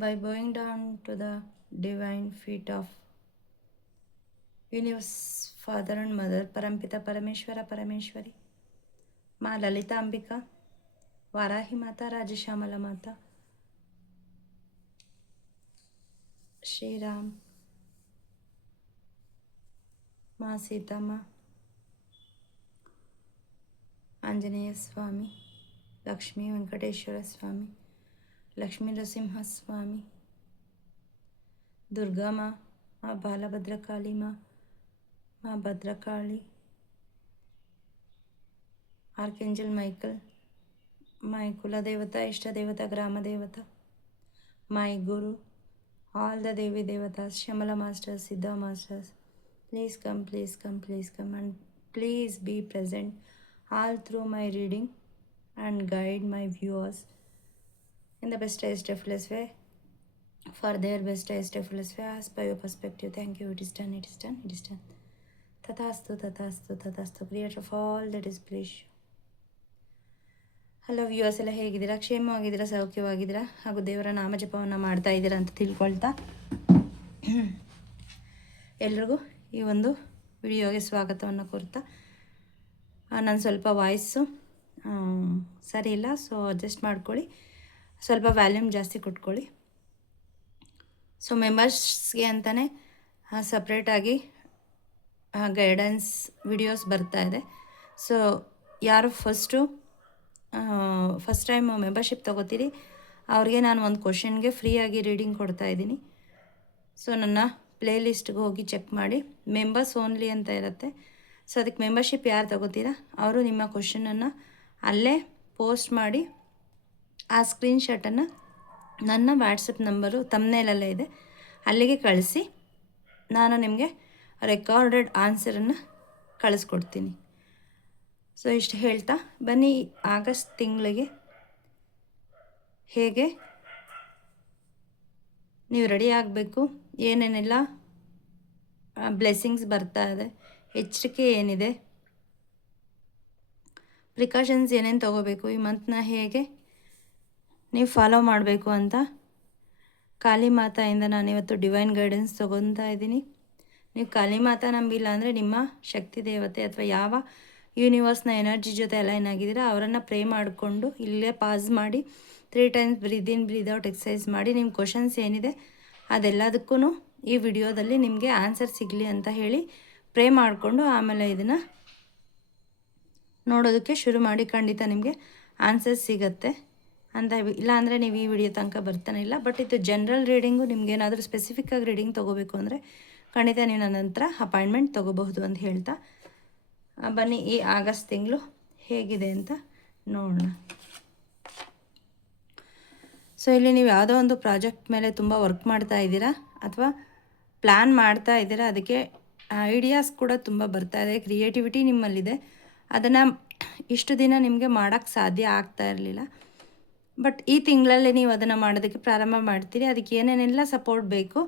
by bowing down to the divine feet of Universe Father and Mother, Parampita Parameshwara Parameshwari, Ma Lalita Ambika, Varahi Mata, Rajashamala Mata, Shri Ram, Ma Sitama, Anjaneya Swami, Lakshmi Venkateshwara Swami, Lakshmi Narasimha Swami, Durga Ma, Ma Balabhadra Kali Ma, Ma Bhadrakali, Archangel Michael, my Kula Devata, Ishta Devata, Grama Devata, my Guru, all the Devi Devatas, Shamala Masters, Siddha Masters, please come, please come, please come, and please be present all through my reading and guide my viewers in the best effortless way, for their best effortless way, as per your perspective. Thank you. It is done, it is done, it is done. Tathastu, Tathastu, Tathastu, creator of all that is precious. Hello viewers ಎಲ್ಲ ಹೇಗಿದ್ದೀರಾ? ಕ್ಷೇಮವಾಗಿದ್ದೀರಾ? ಸೌಖ್ಯವಾಗಿದ್ದೀರಾ? ಹಾಗೂ ದೇವರ ನಾಮಜಪವನ್ನು ಮಾಡ್ತಾ ಇದ್ದೀರಾ ಅಂತ ತಿಳ್ಕೊಳ್ತಾ ಎಲ್ರಿಗೂ ಈ ಒಂದು ವಿಡಿಯೋಗೆ ಸ್ವಾಗತವನ್ನು ಕೋರ್ತಾ, ನಾನು ಸ್ವಲ್ಪ ವಾಯ್ಸು ಸರಿ ಇಲ್ಲ, ಸೊ ಅಡ್ಜಸ್ಟ್ ಮಾಡ್ಕೊಳ್ಳಿ, ಸ್ವಲ್ಪ ವ್ಯಾಲ್ಯೂಮ್ ಜಾಸ್ತಿ ಕೊಟ್ಕೊಳ್ಳಿ. ಸೊ ಮೆಂಬರ್ಸ್ಗೆ ಅಂತಲೇ ಸಪ್ರೇಟಾಗಿ ಗೈಡೆನ್ಸ್ ವಿಡಿಯೋಸ್ ಬರ್ತಾ ಇದೆ. ಸೊ ಯಾರು ಫಸ್ಟ್ ಟೈಮ್ ಮೆಂಬರ್ಶಿಪ್ ತೊಗೋತೀರಿ ಅವ್ರಿಗೆ ನಾನು ಒಂದು ಕ್ವಶನ್ಗೆ ಫ್ರೀಯಾಗಿ ರೀಡಿಂಗ್ ಕೊಡ್ತಾಯಿದ್ದೀನಿ. ಸೊ ನನ್ನ ಪ್ಲೇ ಲಿಸ್ಟ್ಗೆ ಹೋಗಿ ಚೆಕ್ ಮಾಡಿ, ಮೆಂಬರ್ಸ್ ಓನ್ಲಿ ಅಂತ ಇರುತ್ತೆ. ಸೊ ಅದಕ್ಕೆ ಮೆಂಬರ್ಶಿಪ್ ಯಾರು ತೊಗೋತೀರಾ ಅವರು ನಿಮ್ಮ ಕ್ವಶನನ್ನು ಅಲ್ಲೇ ಪೋಸ್ಟ್ ಮಾಡಿ ಆ ಸ್ಕ್ರೀನ್ಶಾಟನ್ನು ನನ್ನ ವಾಟ್ಸಪ್ ನಂಬರು ತಮ್ನೇಲಲ್ಲೇ ಇದೆ, ಅಲ್ಲಿಗೆ ಕಳಿಸಿ ನಾನು ನಿಮಗೆ ರೆಕಾರ್ಡೆಡ್ ಆನ್ಸರನ್ನು ಕಳಿಸ್ಕೊಡ್ತೀನಿ. ಸೊ ಇಷ್ಟು ಹೇಳ್ತಾ ಬನ್ನಿ, ಆಗಸ್ಟ್ ತಿಂಗಳಿಗೆ ಹೇಗೆ ನೀವು ರೆಡಿ ಆಗಬೇಕು, ಏನೇನೆಲ್ಲ ಬ್ಲೆಸ್ಸಿಂಗ್ಸ್ ಬರ್ತಾ ಇದೆ, ಎಚ್ಚರಿಕೆ ಏನಿದೆ, ಪ್ರಿಕಾಷನ್ಸ್ ಏನೇನು ತೊಗೋಬೇಕು, ಈ ಮಂತ್ನ ಹೇಗೆ ನೀವು ಫಾಲೋ ಮಾಡಬೇಕು ಅಂತ ಕಾಳಿ ಮಾತಾಯಿಂದ ನಾನಿವತ್ತು ಡಿವೈನ್ ಗೈಡೆನ್ಸ್ ತೊಗೊತಾ ಇದ್ದೀನಿ. ನೀವು ಕಾಳಿ ಮಾತಾ ನಂಬಿಲ್ಲ ಅಂದರೆ ನಿಮ್ಮ ಶಕ್ತಿ ದೇವತೆ ಅಥವಾ ಯಾವ ಯೂನಿವರ್ಸ್ನ ಎನರ್ಜಿ ಜೊತೆ ಅಲೈನ್ ಆಗಿದ್ದೀರಾ ಅವರನ್ನು ಪ್ರೇ ಮಾಡಿಕೊಂಡು ಇಲ್ಲೇ ಪಾಸ್ ಮಾಡಿ 3 ಟೈಮ್ಸ್ ಬ್ರೀದ್ ಇನ್ ಬ್ರೀದ್ ಔಟ್ ಎಕ್ಸಸೈಸ್ ಮಾಡಿ ನಿಮ್ಮ ಕ್ವಶನ್ಸ್ ಏನಿದೆ ಅದೆಲ್ಲದಕ್ಕೂ ಈ ವಿಡಿಯೋದಲ್ಲಿ ನಿಮಗೆ ಆನ್ಸರ್ ಸಿಗಲಿ ಅಂತ ಹೇಳಿ ಪ್ರೇ ಮಾಡಿಕೊಂಡು ಆಮೇಲೆ ಇದನ್ನು ನೋಡೋದಕ್ಕೆ ಶುರು ಮಾಡಿ. ಖಂಡಿತ ನಿಮಗೆ ಆನ್ಸರ್ ಸಿಗತ್ತೆ ಅಂತ, ಇಲ್ಲಾಂದರೆ ನೀವು ಈ ವಿಡಿಯೋ ತನಕ ಬರ್ತಾನೆ ಇಲ್ಲ. ಬಟ್ ಇದು ಜನರಲ್ ರೀಡಿಂಗು, ನಿಮಗೇನಾದರೂ ಸ್ಪೆಸಿಫಿಕ್ಕಾಗಿ ರೀಡಿಂಗ್ ತೊಗೋಬೇಕು ಅಂದರೆ ಖಂಡಿತ ನೀವು ನನ್ನ ಹತ್ರ ಅಪಾಯಿಂಟ್ಮೆಂಟ್ ತೊಗೋಬಹುದು ಅಂತ ಹೇಳ್ತಾ ಬನ್ನಿ, ಈ ಆಗಸ್ಟ್ ತಿಂಗಳು ಹೇಗಿದೆ ಅಂತ ನೋಡೋಣ. ಸೊ ಇಲ್ಲಿ ನೀವು ಯಾವುದೋ ಒಂದು ಪ್ರಾಜೆಕ್ಟ್ ಮೇಲೆ ತುಂಬ ವರ್ಕ್ ಮಾಡ್ತಾ ಇದ್ದೀರಾ ಅಥವಾ ಪ್ಲ್ಯಾನ್ ಮಾಡ್ತಾ ಇದ್ದೀರಾ, ಅದಕ್ಕೆ ಐಡಿಯಾಸ್ ಕೂಡ ತುಂಬ ಬರ್ತಾ ಇದೆ, ಕ್ರಿಯೇಟಿವಿಟಿ ನಿಮ್ಮಲ್ಲಿದೆ. ಅದನ್ನು ಇಷ್ಟು ದಿನ ನಿಮಗೆ ಮಾಡೋಕ್ಕೆ ಸಾಧ್ಯ ಆಗ್ತಾ ಇರಲಿಲ್ಲ, ಬಟ್ ಈ ತಿಂಗಳಲ್ಲಿ ನೀವು ಅದನ್ನು ಮಾಡೋದಕ್ಕೆ ಪ್ರಾರಂಭ ಮಾಡ್ತೀರಿ. ಅದಕ್ಕೆ ಏನೇನೆಲ್ಲ ಸಪೋರ್ಟ್ ಬೇಕು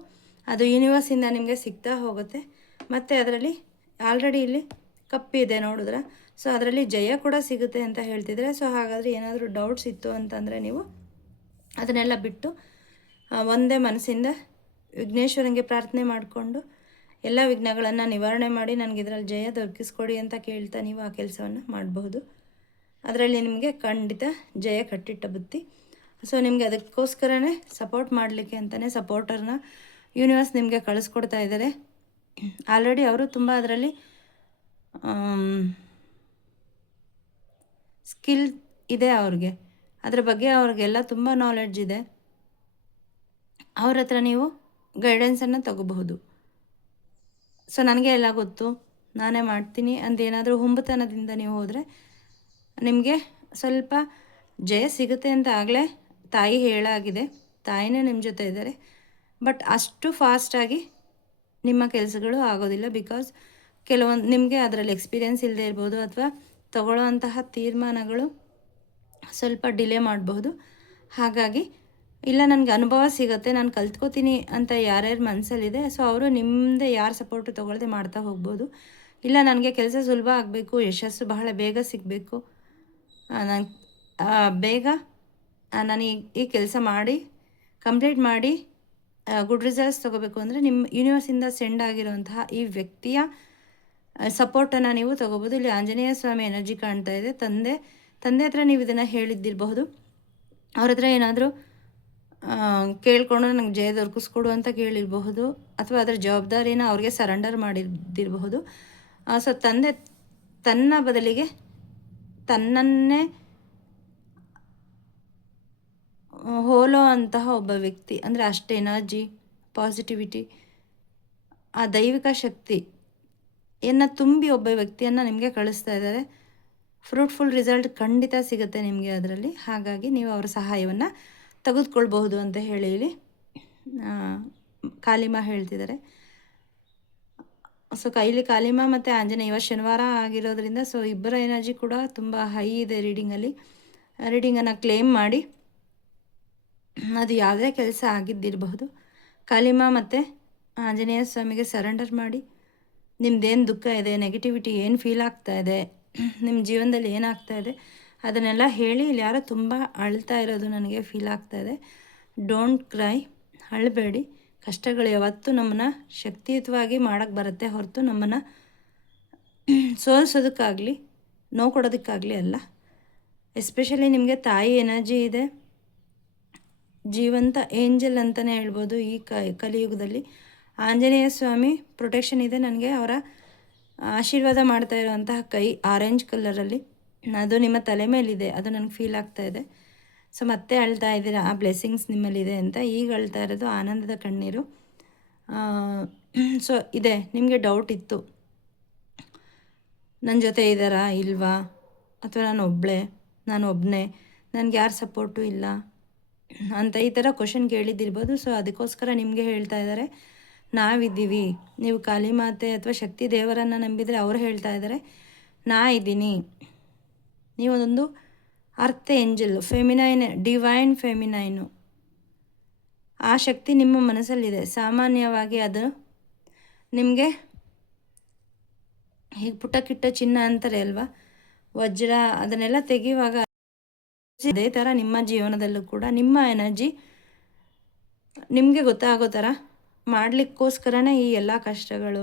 ಅದು ಯೂನಿವರ್ಸಿಂದ ನಿಮಗೆ ಸಿಗ್ತಾ ಹೋಗುತ್ತೆ. ಮತ್ತು ಅದರಲ್ಲಿ ಆಲ್ರೆಡಿ ಇಲ್ಲಿ ಕಪ್ಪಿದೆ ನೋಡಿದ್ರೆ, ಸೊ ಅದರಲ್ಲಿ ಜಯ ಕೂಡ ಸಿಗುತ್ತೆ ಅಂತ ಹೇಳ್ತಿದ್ರೆ. ಸೊ ಹಾಗಾದರೆ ಏನಾದರೂ ಡೌಟ್ಸ್ ಇತ್ತು ಅಂತಂದರೆ ನೀವು ಅದನ್ನೆಲ್ಲ ಬಿಟ್ಟು ಒಂದೇ ಮನಸ್ಸಿಂದ ವಿಘ್ನೇಶ್ವರನಿಗೆ ಪ್ರಾರ್ಥನೆ ಮಾಡಿಕೊಂಡು ಎಲ್ಲ ವಿಘ್ನಗಳನ್ನು ನಿವಾರಣೆ ಮಾಡಿ ನನಗೆ ಇದರಲ್ಲಿ ಜಯ ದೊರಕಿಸ್ಕೊಡಿ ಅಂತ ಕೇಳ್ತಾ ನೀವು ಆ ಕೆಲಸವನ್ನು ಮಾಡಬಹುದು. ಅದರಲ್ಲಿ ನಿಮಗೆ ಖಂಡಿತ ಜಯ ಕಟ್ಟಿಟ್ಟ ಬುತ್ತಿ. ಸೊ ನಿಮಗೆ ಅದಕ್ಕೋಸ್ಕರನೇ ಸಪೋರ್ಟ್ ಮಾಡಲಿಕ್ಕೆ ಅಂತಲೇ ಸಪೋರ್ಟರ್ನ ಯೂನಿವರ್ಸ್ ನಿಮಗೆ ಕಳಿಸ್ಕೊಡ್ತಾ ಇದ್ದಾರೆ. ಆಲ್ರೆಡಿ ಅವರು ತುಂಬ ಅದರಲ್ಲಿ ಸ್ಕಿಲ್ ಇದೆ ಅವ್ರಿಗೆ, ಅದರ ಬಗ್ಗೆ ಅವ್ರಿಗೆಲ್ಲ ತುಂಬ ನಾಲೆಡ್ಜ್ ಇದೆ. ಅವ್ರ ಹತ್ರ ನೀವು ಗೈಡೆನ್ಸನ್ನು ತಗೋಬಹುದು. ಸೊ ನನಗೆ ಎಲ್ಲ ಗೊತ್ತು, ನಾನೇ ಮಾಡ್ತೀನಿ ಅಂದೇನಾದರೂ ಹುಂಬತನದಿಂದ ನೀವು ಹೋದರೆ ನಿಮಗೆ ಸ್ವಲ್ಪ ಜಯ ಸಿಗುತ್ತೆ ಅಂತ ಆಗಲೇ ತಾಯಿ ಹೇಳಾಗಿದೆ, ತಾಯಿನೇ ನಿಮ್ಮ ಜೊತೆ ಇದ್ದಾರೆ. ಬಟ್ ಅಷ್ಟು ಫಾಸ್ಟಾಗಿ ನಿಮ್ಮ ಕೆಲಸಗಳು ಆಗೋದಿಲ್ಲ, ಬಿಕಾಸ್ ಕೆಲವೊಂದು ನಿಮಗೆ ಅದರಲ್ಲಿ ಎಕ್ಸ್ಪೀರಿಯೆನ್ಸ್ ಇಲ್ಲದೆ ಇರ್ಬೋದು ಅಥವಾ ತಗೊಳ್ಳೋವಂತಹ ತೀರ್ಮಾನಗಳು ಸ್ವಲ್ಪ ಡಿಲೇ ಮಾಡಬಹುದು. ಹಾಗಾಗಿ ಇಲ್ಲ ನನಗೆ ಅನುಭವ ಸಿಗುತ್ತೆ, ನಾನು ಕಲ್ತ್ಕೋತೀನಿ ಅಂತ ಯಾರ್ಯಾರ ಮನಸ್ಸಲ್ಲಿದೆ, ಸೊ ಅವರು ನಿಮ್ಮದೇ ಯಾರು ಸಪೋರ್ಟು ತೊಗೊಳ್ಳದೆ ಮಾಡ್ತಾ ಹೋಗ್ಬೋದು. ಇಲ್ಲ ನನಗೆ ಕೆಲಸ ಸುಲಭ ಆಗಬೇಕು, ಯಶಸ್ಸು ಬಹಳ ಬೇಗ ಸಿಗಬೇಕು, ನಾನು ಬೇಗ ನಾನು ಈ ಕೆಲಸ ಮಾಡಿ ಕಂಪ್ಲೀಟ್ ಮಾಡಿ ಗುಡ್ ರಿಸಲ್ಟ್ಸ್ ತೊಗೋಬೇಕು ಅಂದರೆ ನಿಮ್ಮ ಯೂನಿವರ್ಸಿಂದ ಸೆಂಡ್ ಆಗಿರೋಂತಹ ಈ ವ್ಯಕ್ತಿಯ ಸಪೋರ್ಟನ್ನು ನೀವು ತೊಗೋಬೋದು. ಇಲ್ಲಿ ಆಂಜನೇಯ ಸ್ವಾಮಿ ಎನರ್ಜಿ ಕಾಣ್ತಾ ಇದೆ. ತಂದೆ ಹತ್ರ ನೀವು ಇದನ್ನು ಹೇಳಿದ್ದಿರಬಹುದು. ಅವ್ರ ಹತ್ರ ಏನಾದರೂ ಕೇಳ್ಕೊಂಡು ನನಗೆ ಜಯ ದೊರಕಿಸ್ಕೊಡು ಅಂತ ಕೇಳಿರಬಹುದು, ಅಥವಾ ಅದರ ಜವಾಬ್ದಾರಿನ ಅವ್ರಿಗೆ ಸರೆಂಡರ್ ಮಾಡಿದ್ದಿರಬಹುದು. ಸೊ ತಂದೆ ತನ್ನ ಬದಲಿಗೆ ತನ್ನನ್ನೇ ಹೋಲೋ ಅಂತಹ ಒಬ್ಬ ವ್ಯಕ್ತಿ, ಅಂದರೆ ಅಷ್ಟು ಎನರ್ಜಿ, ಪಾಸಿಟಿವಿಟಿ, ಆ ದೈವಿಕ ಶಕ್ತಿಯನ್ನು ತುಂಬಿ ಒಬ್ಬ ವ್ಯಕ್ತಿಯನ್ನು ನಿಮಗೆ ಕಳಿಸ್ತಾ ಇದ್ದಾರೆ. ಫ್ರೂಟ್ಫುಲ್ ರಿಸಲ್ಟ್ ಖಂಡಿತ ಸಿಗುತ್ತೆ ನಿಮಗೆ ಅದರಲ್ಲಿ. ಹಾಗಾಗಿ ನೀವು ಅವರ ಸಹಾಯವನ್ನು ತೆಗೆದುಕೊಳ್ಬಹುದು ಅಂತ ಹೇಳಿ ಇಲ್ಲಿ ಕಾಳಿಮಾ ಹೇಳ್ತಿದ್ದಾರೆ. ಸೊ ಕೈಲಿ ಕಾಳಿಮಾ ಮತ್ತು ಆಂಜನೇಯ ಇವತ್ತು ಶನಿವಾರ ಆಗಿರೋದ್ರಿಂದ ಸೊ ಇಬ್ಬರ ಎನರ್ಜಿ ಕೂಡ ತುಂಬ ಹೈ ಇದೆ ರೀಡಿಂಗನ್ನು ಕ್ಲೇಮ್ ಮಾಡಿ ಅದು ಯಾವುದೇ ಕೆಲಸ ಆಗಿದ್ದಿರಬಹುದು. ಕಾಳಿಮಾ ಮತ್ತು ಆಂಜನೇಯ ಸ್ವಾಮಿಗೆ ಸರೆಂಡರ್ ಮಾಡಿ ನಿಮ್ಮದೇನು ದುಃಖ ಇದೆ, ನೆಗೆಟಿವಿಟಿ ಏನು ಫೀಲ್ ಆಗ್ತಾ ಇದೆ, ನಿಮ್ಮ ಜೀವನದಲ್ಲಿ ಏನಾಗ್ತಾ ಇದೆ ಅದನ್ನೆಲ್ಲ ಹೇಳಿ. ಇಲ್ಲಿ ಯಾರೋ ತುಂಬ ಅಳ್ತಾ ಇರೋದು ನನಗೆ ಫೀಲ್ ಆಗ್ತಾಯಿದೆ. ಡೋಂಟ್ ಕ್ರೈ, ಅಳಬೇಡಿ. ಕಷ್ಟಗಳು ಯಾವತ್ತೂ ನಮ್ಮನ್ನು ಶಕ್ತಿಯುತವಾಗಿ ಮಾಡೋಕ್ಕೆ ಬರುತ್ತೆ ಹೊರತು ನಮ್ಮನ್ನು ಸೋಲಿಸೋದಕ್ಕಾಗಲಿ ನೋವು ಕೊಡೋದಕ್ಕಾಗಲಿ ಅಲ್ಲ. ಎಸ್ಪೆಷಲಿ ನಿಮಗೆ ತಾಯಿ ಎನರ್ಜಿ ಇದೆ, ಜೀವಂತ ಏಂಜಲ್ ಅಂತಲೇ ಹೇಳ್ಬೋದು. ಈ ಕಲಿಯುಗದಲ್ಲಿ ಆಂಜನೇಯ ಸ್ವಾಮಿ ಪ್ರೊಟೆಕ್ಷನ್ ಇದೆ ನನಗೆ. ಅವರ ಆಶೀರ್ವಾದ ಮಾಡ್ತಾ ಇರೋವಂತಹ ಕೈ ಆರೆಂಜ್ ಕಲರಲ್ಲಿ, ಅದು ನಿಮ್ಮ ತಲೆ ಮೇಲಿದೆ, ಅದು ನನಗೆ ಫೀಲ್ ಆಗ್ತಾ ಇದೆ. ಸೊ ಮತ್ತೆ ಅಳ್ತಾ ಇದ್ದೀರಾ, ಆ ಬ್ಲೆಸ್ಸಿಂಗ್ಸ್ ನಿಮ್ಮಲ್ಲಿದೆ ಅಂತ. ಈಗ ಅಳ್ತಾ ಇರೋದು ಆನಂದದ ಕಣ್ಣೀರು. ಸೊ ಇದೆ, ನಿಮಗೆ ಡೌಟ್ ಇತ್ತು ನನ್ನ ಜೊತೆ ಇದ್ದಾರಾ ಇಲ್ವಾ, ಅಥವಾ ನಾನು ಒಬ್ಬನೇ, ನನಗೆ ಯಾರು ಸಪೋರ್ಟು ಇಲ್ಲ ಅಂತ ಈ ಥರ ಕ್ವಶನ್ ಕೇಳಿದ್ದಿರ್ಬೋದು. ಸೊ ಅದಕ್ಕೋಸ್ಕರ ನಿಮಗೆ ಹೇಳ್ತಾ ಇದ್ದಾರೆ ನಾವಿದ್ದೀವಿ. ನೀವು ಕಾಳಿಮಾತೆ ಅಥವಾ ಶಕ್ತಿ ದೇವರನ್ನು ನಂಬಿದರೆ ಅವರು ಹೇಳ್ತಾ ಇದ್ದಾರೆ ನಾ ಇದ್ದೀನಿ. ನೀವೊಂದು ಅರ್ಥ ಏಂಜಲ್, ಫೆಮಿನೈನ್, ಡಿವೈನ್ ಫೆಮಿನೈನು. ಆ ಶಕ್ತಿ ನಿಮ್ಮ ಮನಸ್ಸಲ್ಲಿದೆ. ಸಾಮಾನ್ಯವಾಗಿ ಅದು ನಿಮಗೆ ಹೀಗೆ ಪುಟ್ಟ ಕಿಟ್ಟ ಚಿನ್ನ ಅಂತಾರೆ ಅಲ್ವಾ, ವಜ್ರ, ಅದನ್ನೆಲ್ಲ ತೆಗೆಯುವಾಗ ಇದೇ ಥರ ನಿಮ್ಮ ಜೀವನದಲ್ಲೂ ಕೂಡ ನಿಮ್ಮ ಎನರ್ಜಿ ನಿಮಗೆ ಗೊತ್ತಾಗೋ ಥರ ಮಾಡಲಿಕ್ಕೋಸ್ಕರನೇ ಈ ಎಲ್ಲ ಕಷ್ಟಗಳು,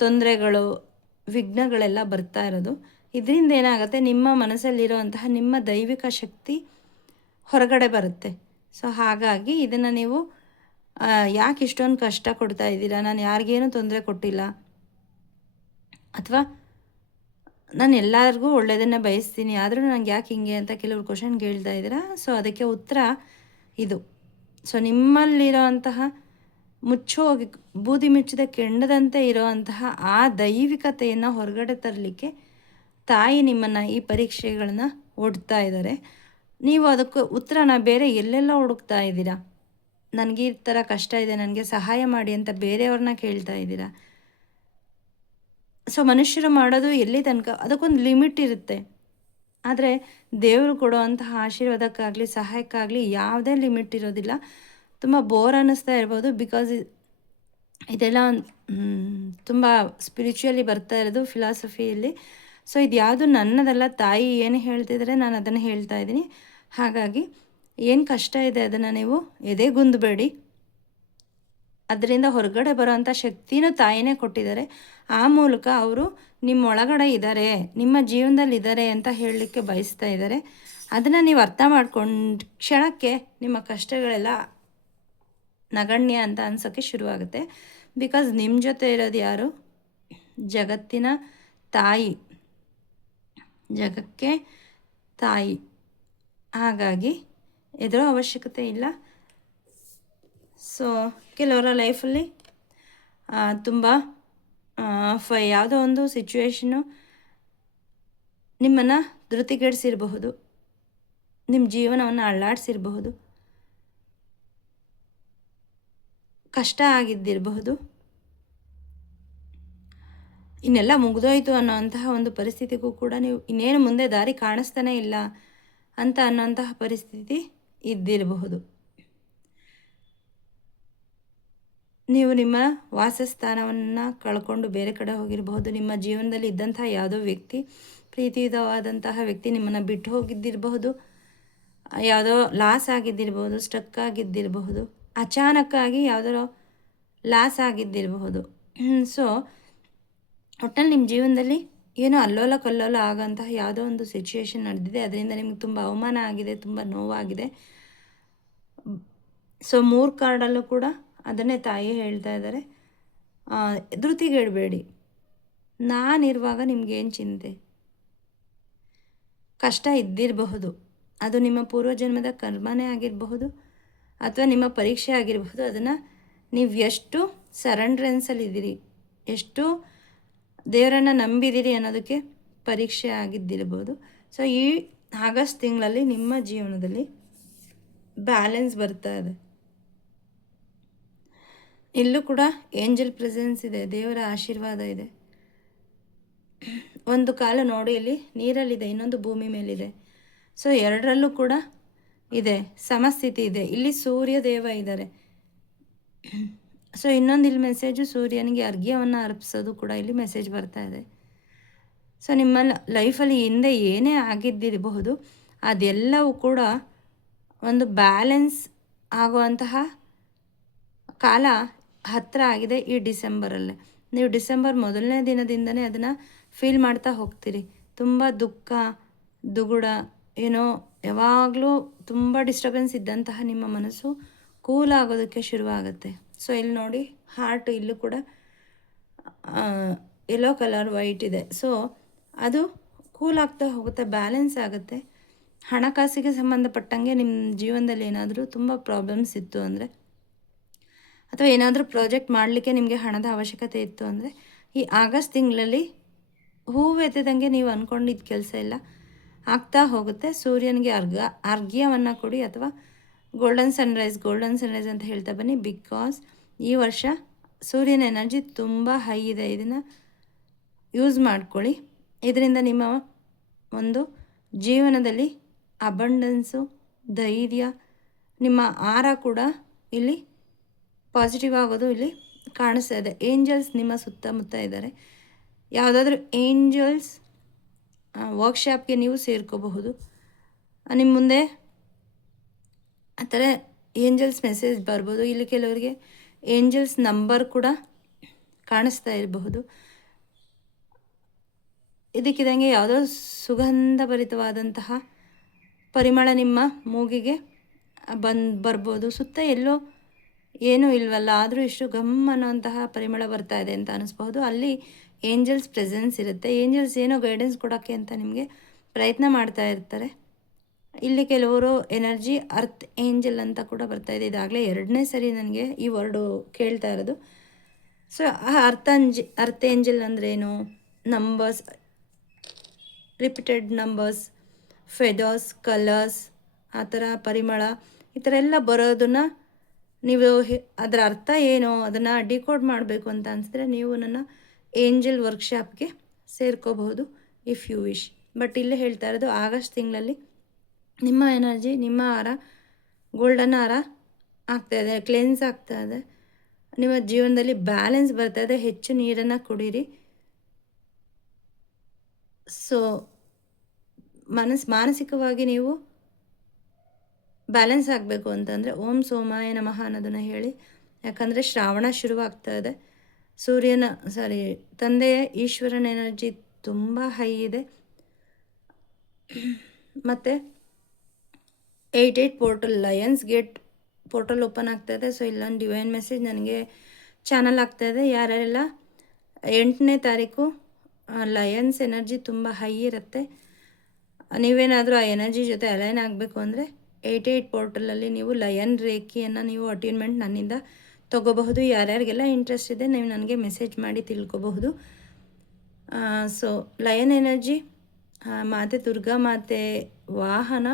ತೊಂದರೆಗಳು, ವಿಘ್ನಗಳೆಲ್ಲ ಬರ್ತಾ ಇರೋದು. ಇದರಿಂದ ಏನಾಗುತ್ತೆ, ನಿಮ್ಮ ಮನಸ್ಸಲ್ಲಿರುವಂತಹ ನಿಮ್ಮ ದೈವಿಕ ಶಕ್ತಿ ಹೊರಗಡೆ ಬರುತ್ತೆ. ಸೊ ಹಾಗಾಗಿ ಇದನ್ನು ನೀವು ಯಾಕೆ ಇಷ್ಟೊಂದು ಕಷ್ಟ ಕೊಡ್ತಾ ಇದ್ದೀರಾ, ನಾನು ಯಾರಿಗೇನು ತೊಂದರೆ ಕೊಟ್ಟಿಲ್ಲ, ಅಥವಾ ನಾನು ಎಲ್ಲರಿಗೂ ಒಳ್ಳೆಯದನ್ನು ಬಯಸ್ತೀನಿ, ಆದರೂ ನನಗೆ ಯಾಕೆ ಹಿಂಗೆ ಅಂತ ಕೆಲವರು ಕ್ವಶನ್ ಕೇಳ್ತಾ ಇದ್ದೀರಾ. ಸೊ ಅದಕ್ಕೆ ಉತ್ತರ ಇದು. ಸೊ ನಿಮ್ಮಲ್ಲಿರೋವಂತಹ ಮುಚ್ಚೋಗಿ ಬೂದಿ ಮುಚ್ಚಿದ ಕೆಂಡದಂತೆ ಇರೋವಂತಹ ಆ ದೈವಿಕತೆಯನ್ನು ಹೊರಗಡೆ ತರಲಿಕ್ಕೆ ತಾಯಿ ನಿಮ್ಮನ್ನು ಈ ಪರೀಕ್ಷೆಗಳನ್ನ ಒಡ್ತಾ ಇದ್ದಾರೆ. ನೀವು ಅದಕ್ಕೆ ಉತ್ತರನ ಬೇರೆ ಎಲ್ಲೆಲ್ಲ ಹುಡುಕ್ತಾ ಇದ್ದೀರಾ. ನನಗೆ ಈ ಥರ ಕಷ್ಟ ಇದೆ, ನನಗೆ ಸಹಾಯ ಮಾಡಿ ಅಂತ ಬೇರೆಯವ್ರನ್ನ ಕೇಳ್ತಾ ಇದ್ದೀರಾ. ಸೊ ಮನುಷ್ಯರು ಮಾಡೋದು ಎಲ್ಲಿ ತನಕ, ಅದಕ್ಕೊಂದು ಲಿಮಿಟ್ ಇರುತ್ತೆ. ಆದರೆ ದೇವರು ಕೊಡುವಂತಹ ಆಶೀರ್ವಾದಕ್ಕಾಗಲಿ ಸಹಾಯಕ್ಕಾಗಲಿ ಯಾವುದೇ ಲಿಮಿಟ್ ಇರೋದಿಲ್ಲ. ತುಂಬ ಬೋರ್ ಅನ್ನಿಸ್ತಾ ಇರ್ಬೋದು, ಬಿಕಾಸ್ ಇದೆಲ್ಲ ತುಂಬ ಸ್ಪಿರಿಚುವಲಿ ಬರ್ತಾ ಇರೋದು ಫಿಲಾಸಫಿಯಲ್ಲಿ. ಸೊ ಇದು ಯಾವುದು ನನ್ನದಲ್ಲ, ತಾಯಿ ಏನು ಹೇಳ್ತಿದ್ದಾರೆ ನಾನು ಅದನ್ನು ಹೇಳ್ತಾ ಇದ್ದೀನಿ. ಹಾಗಾಗಿ ಏನು ಕಷ್ಟ ಇದೆ ಅದನ್ನು ನೀವು ಎದೆಗುಂದಬೇಡಿ. ಅದರಿಂದ ಹೊರಗಡೆ ಬರೋವಂಥ ಶಕ್ತಿನೂ ತಾಯಿನೇ ಕೊಟ್ಟಿದ್ದಾರೆ. ಆ ಮೂಲಕ ಅವರು ನಿಮ್ಮ ಒಳಗಡೆ ಇದ್ದಾರೆ, ನಿಮ್ಮ ಜೀವನದಲ್ಲಿ ಇದ್ದಾರೆ ಅಂತ ಹೇಳಲಿಕ್ಕೆ ಬಯಸ್ತಾ ಇದ್ದಾರೆ. ಅದನ್ನು ನೀವು ಅರ್ಥ ಮಾಡ್ಕೊಂಡು ಕ್ಷಣಕ್ಕೆ ನಿಮ್ಮ ಕಷ್ಟಗಳೆಲ್ಲ ನಗಣ್ಯ ಅಂತ ಅನ್ಸೋಕ್ಕೆ ಶುರುವಾಗುತ್ತೆ. ಬಿಕಾಸ್ ನಿಮ್ಮ ಜೊತೆ ಇರೋದು ಯಾರು, ಜಗತ್ತಿನ ತಾಯಿ, ಜಗಕ್ಕೆ ತಾಯಿ. ಹಾಗಾಗಿ ಎದುರೋ ಅವಶ್ಯಕತೆ ಇಲ್ಲ. ಸೊ ಕೆಲವರ ಲೈಫಲ್ಲಿ ತುಂಬ ಯಾವುದೋ ಒಂದು ಸಿಚುವೇಶನು ನಿಮ್ಮನ್ನು ಧೃತಿಗೆಡಿಸಿರಬಹುದು, ನಿಮ್ಮ ಜೀವನವನ್ನು ಅಳ್ಳಾಡಿಸಿರಬಹುದು, ಕಷ್ಟ ಆಗಿದ್ದಿರಬಹುದು. ಇನ್ನೆಲ್ಲ ಮುಗಿದೋಯ್ತು ಅನ್ನೋಂತಹ ಒಂದು ಪರಿಸ್ಥಿತಿಗೂ ಕೂಡ ನೀವು ಇನ್ನೇನು ಮುಂದೆ ದಾರಿ ಕಾಣಿಸ್ತಾನೇ ಇಲ್ಲ ಅಂತ ಅನ್ನೋಂತಹ ಪರಿಸ್ಥಿತಿ ಇದ್ದಿರಬಹುದು. ನೀವು ನಿಮ್ಮ ವಾಸಸ್ಥಾನವನ್ನು ಕಳ್ಕೊಂಡು ಬೇರೆ ಕಡೆ ಹೋಗಿರಬಹುದು. ನಿಮ್ಮ ಜೀವನದಲ್ಲಿ ಇದ್ದಂತಹ ಯಾವುದೋ ವ್ಯಕ್ತಿ, ಪ್ರೀತಿಯುತವಾದಂತಹ ವ್ಯಕ್ತಿ ನಿಮ್ಮನ್ನು ಬಿಟ್ಟು ಹೋಗಿದ್ದಿರಬಹುದು. ಯಾವುದೋ ಲಾಸ್ ಆಗಿದ್ದಿರ್ಬೋದು, ಸ್ಟಕ್ ಆಗಿದ್ದಿರಬಹುದು, ಅಚಾನಕ್ಕಾಗಿ ಯಾವುದೋ ಲಾಸ್ ಆಗಿದ್ದಿರಬಹುದು. ಸೊ ಒಟ್ಟಲ್ಲಿ ನಿಮ್ಮ ಜೀವನದಲ್ಲಿ ಏನೋ ಅಲ್ಲೋಲ ಕಲ್ಲೋಲ ಆಗೋಂತಹ ಯಾವುದೋ ಒಂದು ಸಿಚುವೇಶನ್ ನಡೆದಿದೆ, ಅದರಿಂದ ನಿಮ್ಗೆ ತುಂಬ ಅವಮಾನ ಆಗಿದೆ, ತುಂಬ ನೋವಾಗಿದೆ. ಸೊ 3 ಕಾರ್ಡಲ್ಲೂ ಕೂಡ ಅದನ್ನೇ ತಾಯಿ ಹೇಳ್ತಾ ಇದ್ದಾರೆ. ಧೃತಿಗೆಡಬೇಡಿ. ನಾನಿರುವಾಗ ನಿಮಗೇನು ಚಿಂತೆ? ಕಷ್ಟ ಇದ್ದಿರಬಹುದು, ಅದು ನಿಮ್ಮ ಪೂರ್ವಜನ್ಮದ ಕರ್ಮನೇ ಆಗಿರಬಹುದು ಅಥವಾ ನಿಮ್ಮ ಪರೀಕ್ಷೆ ಆಗಿರಬಹುದು. ಅದನ್ನು ನೀವು ಎಷ್ಟು ಸರೆಂಡ್ರೆನ್ಸಲ್ಲಿದ್ದೀರಿ, ಎಷ್ಟು ದೇವರನ್ನು ನಂಬಿದ್ದೀರಿ ಅನ್ನೋದಕ್ಕೆ ಪರೀಕ್ಷೆ ಆಗಿದ್ದಿರ್ಬೋದು. ಸೊ ಈ ಆಗಸ್ಟ್ ತಿಂಗಳಲ್ಲಿ ನಿಮ್ಮ ಜೀವನದಲ್ಲಿ ಬ್ಯಾಲೆನ್ಸ್ ಬರ್ತಾ ಇದೆ. ಇಲ್ಲೂ ಕೂಡ ಏಂಜಲ್ ಪ್ರೆಸೆನ್ಸ್ ಇದೆ, ದೇವರ ಆಶೀರ್ವಾದ ಇದೆ. ಒಂದು ಕಾಲು ನೋಡಿ, ಇಲ್ಲಿ ನೀರಲ್ಲಿದೆ, ಇನ್ನೊಂದು ಭೂಮಿ ಮೇಲಿದೆ. ಸೊ ಎರಡರಲ್ಲೂ ಕೂಡ ಇದೆ, ಸಮಸ್ಥಿತಿ ಇದೆ. ಇಲ್ಲಿ ಸೂರ್ಯ ದೇವ ಇದ್ದಾರೆ. ಸೊ ಇನ್ನೊಂದು ಇಲ್ಲಿ ಮೆಸೇಜು, ಸೂರ್ಯನಿಗೆ ಅರ್ಘ್ಯವನ್ನು ಅರ್ಪಿಸೋದು ಕೂಡ ಇಲ್ಲಿ ಮೆಸೇಜ್ ಬರ್ತಾ ಇದೆ. ಸೊ ನಿಮ್ಮ ಲೈಫಲ್ಲಿ ಹಿಂದೆ ಏನೇ ಆಗಿದ್ದಿರಬಹುದು, ಅದೆಲ್ಲವೂ ಕೂಡ ಒಂದು ಬ್ಯಾಲೆನ್ಸ್ ಆಗುವಂತಹ ಕಾಲ ಹತ್ತಿರ ಆಗಿದೆ ಈ ಡಿಸೆಂಬರಲ್ಲೇ. ನೀವು ಡಿಸೆಂಬರ್ ಮೊದಲನೇ ದಿನದಿಂದನೇ ಅದನ್ನು ಫೀಲ್ ಮಾಡ್ತಾ ಹೋಗ್ತೀರಿ. ತುಂಬ ದುಃಖ, ದುಗುಡ, ಏನೋ ಯಾವಾಗಲೂ ತುಂಬ ಡಿಸ್ಟರ್ಬೆನ್ಸ್ ಇದ್ದಂತಹ ನಿಮ್ಮ ಮನಸ್ಸು ಕೂಲ್ ಆಗೋದಕ್ಕೆ ಶುರುವಾಗುತ್ತೆ. ಸೊ ಇಲ್ಲಿ ನೋಡಿ, ಹಾರ್ಟ್ ಇಲ್ಲೂ ಕೂಡ ಯೆಲ್ಲೋ ಕಲರ್ ವೈಟ್ ಇದೆ. ಸೊ ಅದು ಕೂಲ್ ಆಗ್ತಾ ಹೋಗುತ್ತೆ, ಬ್ಯಾಲೆನ್ಸ್ ಆಗುತ್ತೆ. ಹಣಕಾಸಿಗೆ ಸಂಬಂಧಪಟ್ಟಂಗೆ ನಿಮ್ಮ ಜೀವನದಲ್ಲಿ ಏನಾದರೂ ತುಂಬ ಪ್ರಾಬ್ಲಮ್ಸ್ ಇತ್ತು ಅಂದರೆ, ಅಥವಾ ಏನಾದರೂ ಪ್ರಾಜೆಕ್ಟ್ ಮಾಡಲಿಕ್ಕೆ ನಿಮಗೆ ಹಣದ ಅವಶ್ಯಕತೆ ಇತ್ತು ಅಂದರೆ, ಈ ಆಗಸ್ಟ್ ತಿಂಗಳಲ್ಲಿ ಹೂವೆತ್ತಿದಂಗೆ ನೀವು ಅಂದ್ಕೊಂಡಿದ್ದ ಕೆಲಸ ಎಲ್ಲ ಆಗ್ತಾ ಹೋಗುತ್ತೆ. ಸೂರ್ಯನಿಗೆ ಅರ್ಘ್ಯವನ್ನು ಕೊಡಿ, ಅಥವಾ ಗೋಲ್ಡನ್ ಸನ್ರೈಸ್ ಅಂತ ಹೇಳ್ತಾ ಬನ್ನಿ. ಬಿಕಾಸ್ ಈ ವರ್ಷ ಸೂರ್ಯನ ಎನರ್ಜಿ ತುಂಬ ಹೈ ಇದೆ. ಇದನ್ನು ಯೂಸ್ ಮಾಡ್ಕೊಳ್ಳಿ. ಇದರಿಂದ ನಿಮ್ಮ ಒಂದು ಜೀವನದಲ್ಲಿ ಅಬಂಡೆನ್ಸು, ಧೈರ್ಯ, ನಿಮ್ಮ ಆರ ಕೂಡ ಇಲ್ಲಿ ಪಾಸಿಟಿವ್ ಆಗೋದು ಇಲ್ಲಿ ಕಾಣಿಸ್ತಾ ಇದೆ. ಏಂಜಲ್ಸ್ ನಿಮ್ಮ ಸುತ್ತಮುತ್ತ ಇದ್ದಾರೆ. ಯಾವುದಾದ್ರೂ ಏಂಜಲ್ಸ್ ವರ್ಕ್ಶಾಪ್ಗೆ ನೀವು ಸೇರ್ಕೋಬಹುದು. ನಿಮ್ಮ ಮುಂದೆ ಆ ಥರ ಏಂಜಲ್ಸ್ ಮೆಸೇಜ್ ಬರ್ಬೋದು. ಇಲ್ಲಿ ಕೆಲವರಿಗೆ ಏಂಜಲ್ಸ್ ನಂಬರ್ ಕೂಡ ಕಾಣಿಸ್ತಾ ಇರಬಹುದು. ಇದಕ್ಕಿದಂಗೆ ಯಾವುದೋ ಸುಗಂಧಭರಿತವಾದಂತಹ ಪರಿಮಳ ನಿಮ್ಮ ಮೂಗಿಗೆ ಬರ್ಬೋದು. ಸುತ್ತ ಎಲ್ಲೋ ಏನೂ ಇಲ್ವಲ್ಲ, ಆದರೂ ಇಷ್ಟು ಗಮ್ ಅನ್ನೋಂತಹ ಪರಿಮಳ ಬರ್ತಾ ಇದೆ ಅಂತ ಅನ್ನಿಸ್ಬಹುದು. ಅಲ್ಲಿ ಏಂಜಲ್ಸ್ ಪ್ರೆಸೆನ್ಸ್ ಇರುತ್ತೆ. ಏಂಜಲ್ಸ್ ಏನೋ ಗೈಡೆನ್ಸ್ ಕೊಡೋಕ್ಕೆ ಅಂತ ನಿಮಗೆ ಪ್ರಯತ್ನ ಮಾಡ್ತಾ ಇರ್ತಾರೆ. ಇಲ್ಲಿ ಕೆಲವರು ಎನರ್ಜಿ ಅರ್ತ್ ಏಂಜಲ್ ಅಂತ ಕೂಡ ಬರ್ತಾ ಇದೆ. ಇದಾಗಲೇ 2ನೇ ಸರಿ ನನಗೆ ಈ ವರ್ಡು ಕೇಳ್ತಾ ಇರೋದು. ಸೊ ಆ ಅರ್ತ್ ಏಂಜಲ್ ಅಂದ್ರೇನು? Numbers, repeated numbers, feathers, colours, ಆ ಥರ ಪರಿಮಳ, ಈ ಥರ ಎಲ್ಲ ಬರೋದನ್ನು ನೀವು ಅದರ ಅರ್ಥ ಏನು ಅದನ್ನು ಡಿಕೋಡ್ ಮಾಡಬೇಕು ಅಂತ ಅನಿಸಿದ್ರೆ ನೀವು ನನ್ನ ಏಂಜಲ್ ವರ್ಕ್ಶಾಪ್ಗೆ ಸೇರ್ಕೋಬಹುದು ಇಫ್ ಯು ವಿಶ್. ಬಟ್ ಇಲ್ಲೇ ಹೇಳ್ತಾ ಇರೋದು, ಆಗಸ್ಟ್ ತಿಂಗಳಲ್ಲಿ ನಿಮ್ಮ ಎನರ್ಜಿ, ನಿಮ್ಮ ಹಾರ ಗೋಲ್ಡನ್ ಹಾರ ಆಗ್ತಾಯಿದೆ, ಕ್ಲೆನ್ಸ್ ಆಗ್ತಾಯಿದೆ. ನಿಮ್ಮ ಜೀವನದಲ್ಲಿ ಬ್ಯಾಲೆನ್ಸ್ ಬರ್ತಾಯಿದೆ. ಹೆಚ್ಚು ನೀರನ್ನು ಕುಡೀರಿ. ಸೊ ಮಾನಸಿಕವಾಗಿ ನೀವು ಬ್ಯಾಲೆನ್ಸ್ ಆಗಬೇಕು ಅಂತಂದರೆ ಓಂ ಸೋಮಾಯ ನಮಃ ಅನ್ನೋದನ್ನು ಹೇಳಿ. ಯಾಕಂದರೆ ಶ್ರಾವಣ ಶುರುವಾಗ್ತಾ ಇದೆ. ತಂದೆಯ ಈಶ್ವರನ ಎನರ್ಜಿ ತುಂಬ ಹೈ ಇದೆ. ಮತ್ತು 88 portal, Lions gate portal open ಆಗ್ತಾಯಿದೆ. ಸೊ ಇಲ್ಲೊಂದು ಡಿವೈನ್ ಮೆಸೇಜ್ ನನಗೆ ಚಾನಲ್ ಆಗ್ತಾಯಿದೆ. ಯಾರೆಲ್ಲ 8ನೇ ತಾರೀಕು ಲಯನ್ಸ್ ಎನರ್ಜಿ ತುಂಬ ಹೈ ಇರುತ್ತೆ, ನೀವೇನಾದರೂ ಆ ಎನರ್ಜಿ ಜೊತೆ ಅಲೈನ್ ಆಗಬೇಕು ಅಂದರೆ 88 ಪೋರ್ಟಲಲ್ಲಿ ನೀವು ಲಯನ್ ರೇಖಿಯನ್ನು ನೀವು ಅಟ್ಯೂನ್ಮೆಂಟ್ ನನ್ನಿಂದ ತೊಗೋಬಹುದು. ಯಾರ್ಯಾರಿಗೆಲ್ಲ ಇಂಟ್ರೆಸ್ಟ್ ಇದೆ ನೀವು ನನಗೆ ಮೆಸೇಜ್ ಮಾಡಿ ತಿಳ್ಕೊಬಹುದು. ಸೊ ಲಯನ್ ಎನರ್ಜಿ ಮಾತೆ ದುರ್ಗಾ ಮಾತೆ ವಾಹನ.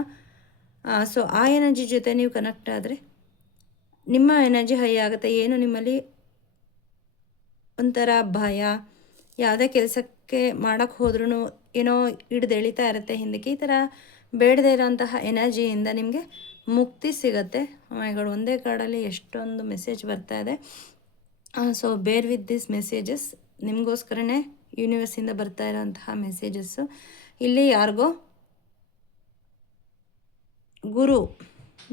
ಸೊ ಆ ಎನರ್ಜಿ ಜೊತೆ ನೀವು ಕನೆಕ್ಟ್ ಆದರೆ ನಿಮ್ಮ ಎನರ್ಜಿ ಹೈ ಆಗುತ್ತೆ. ಏನು ನಿಮ್ಮಲ್ಲಿ ಒಂಥರ ಭಯ, ಯಾವುದೇ ಕೆಲಸಕ್ಕೆ ಮಾಡೋಕ್ಕೆ ಹೋದ್ರೂ ಏನೋ ಹಿಡ್ದೆಳಿತಾ ಇರುತ್ತೆ ಹಿಂದಕ್ಕೆ, ಈ ಥರ ಬೇಡದೇ ಇರೋಂತಹ ಎನರ್ಜಿಯಿಂದ ನಿಮಗೆ ಮುಕ್ತಿ ಸಿಗುತ್ತೆ. ಮೈಗಳು ಒಂದೇ ಕಾರ್ಡಲ್ಲಿ ಎಷ್ಟೊಂದು ಮೆಸೇಜ್ ಬರ್ತಾ ಇದೆ. So bear with this messages, ನಿಮಗೋಸ್ಕರನೇ ಯೂನಿವರ್ಸಿಂದ ಬರ್ತಾ ಇರೋಂತಹ ಮೆಸೇಜಸ್ಸು. ಇಲ್ಲಿ ಯಾರಿಗೋ ಗುರು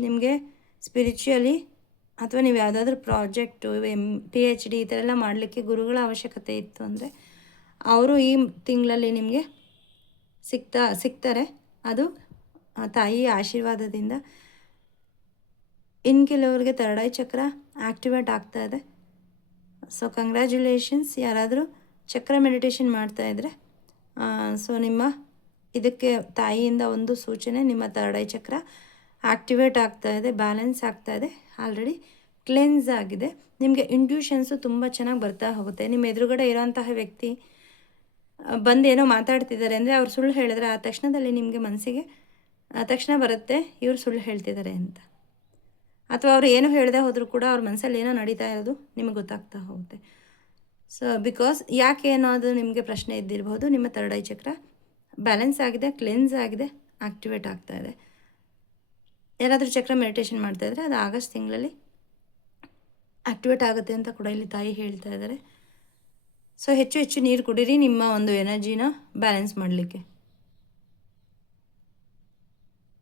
ನಿಮಗೆ ಸ್ಪಿರಿಚುಯಲಿ ಅಥವಾ ನೀವು ಯಾವುದಾದ್ರೂ ಪ್ರಾಜೆಕ್ಟು PhD ಈ ಥರ ಎಲ್ಲ ಮಾಡಲಿಕ್ಕೆ ಗುರುಗಳ ಅವಶ್ಯಕತೆ ಇತ್ತು ಅಂದರೆ ಅವರು ಈ ತಿಂಗಳಲ್ಲಿ ನಿಮಗೆ ಸಿಗ್ತಾರೆ. ಅದು ತಾಯಿಯ ಆಶೀರ್ವಾದದಿಂದ. ಇನ್ನು ಕೆಲವರಿಗೆ ಥರ್ಡ್ ಐ ಚಕ್ರ ಆ್ಯಕ್ಟಿವೇಟ್ ಆಗ್ತಾಯಿದೆ. So congratulations. ಯಾರಾದರೂ ಚಕ್ರ ಮೆಡಿಟೇಷನ್ ಮಾಡ್ತಾಯಿದ್ರೆ ಸೊ ನಿಮ್ಮ ಇದಕ್ಕೆ ತಾಯಿಯಿಂದ ಒಂದು ಸೂಚನೆ, ನಿಮ್ಮ ಥರ್ಡ್ ಐ ಚಕ್ರ ಆ್ಯಕ್ಟಿವೇಟ್ ಆಗ್ತಾಯಿದೆ, ಬ್ಯಾಲೆನ್ಸ್ ಆಗ್ತಾಯಿದೆ, ಆಲ್ರೆಡಿ ಕ್ಲೆನ್ಸ್ ಆಗಿದೆ. ನಿಮಗೆ ಇಂಟ್ಯೂಷನ್ಸು ತುಂಬ ಚೆನ್ನಾಗಿ ಬರ್ತಾ ಹೋಗುತ್ತೆ. ನಿಮ್ಮ ಎದುರುಗಡೆ ಇರೋಂತಹ ವ್ಯಕ್ತಿ ಬಂದು ಏನೋ ಮಾತಾಡ್ತಿದ್ದಾರೆ ಅಂದರೆ ಅವ್ರು ಸುಳ್ಳು ಹೇಳಿದ್ರೆ ಆ ತಕ್ಷಣದಲ್ಲಿ ನಿಮಗೆ ಮನಸ್ಸಿಗೆ ತಕ್ಷಣ ಬರುತ್ತೆ ಇವ್ರು ಸುಳ್ಳು ಹೇಳ್ತಿದ್ದಾರೆ ಅಂತ. ಅಥವಾ ಅವ್ರು ಏನು ಹೇಳದೆ ಹೋದರೂ ಕೂಡ ಅವ್ರ ಮನಸ್ಸಲ್ಲಿ ಏನೋ ನಡೀತಾ ಇರೋದು ನಿಮಗೆ ಗೊತ್ತಾಗ್ತಾ ಹೋಗುತ್ತೆ. ಸೊ ಬಿಕಾಸ್ ಯಾಕೆ ಅನ್ನೋದು ನಿಮಗೆ ಪ್ರಶ್ನೆ ಇದ್ದಿರ್ಬೋದು. ನಿಮ್ಮ ಥರ್ಡ್ ಐ ಚಕ್ರ ಬ್ಯಾಲೆನ್ಸ್ ಆಗಿದೆ, ಕ್ಲೆನ್ಸ್ ಆಗಿದೆ, ಆ್ಯಕ್ಟಿವೇಟ್ ಆಗ್ತಾಯಿದೆ. ಯಾರಾದರೂ ಚಕ್ರ ಮೆಡಿಟೇಷನ್ ಮಾಡ್ತಾಯಿದ್ರೆ ಅದು ಆಗಸ್ಟ್ ತಿಂಗಳಲ್ಲಿ ಆ್ಯಕ್ಟಿವೇಟ್ ಆಗುತ್ತೆ ಅಂತ ಕೂಡ ಇಲ್ಲಿ ತಾಯಿ ಹೇಳ್ತಾ ಇದ್ದಾರೆ. ಸೊ ಹೆಚ್ಚು ಹೆಚ್ಚು ನೀರು ಕುಡೀರಿ ನಿಮ್ಮ ಒಂದು ಎನರ್ಜಿನ ಬ್ಯಾಲೆನ್ಸ್ ಮಾಡಲಿಕ್ಕೆ.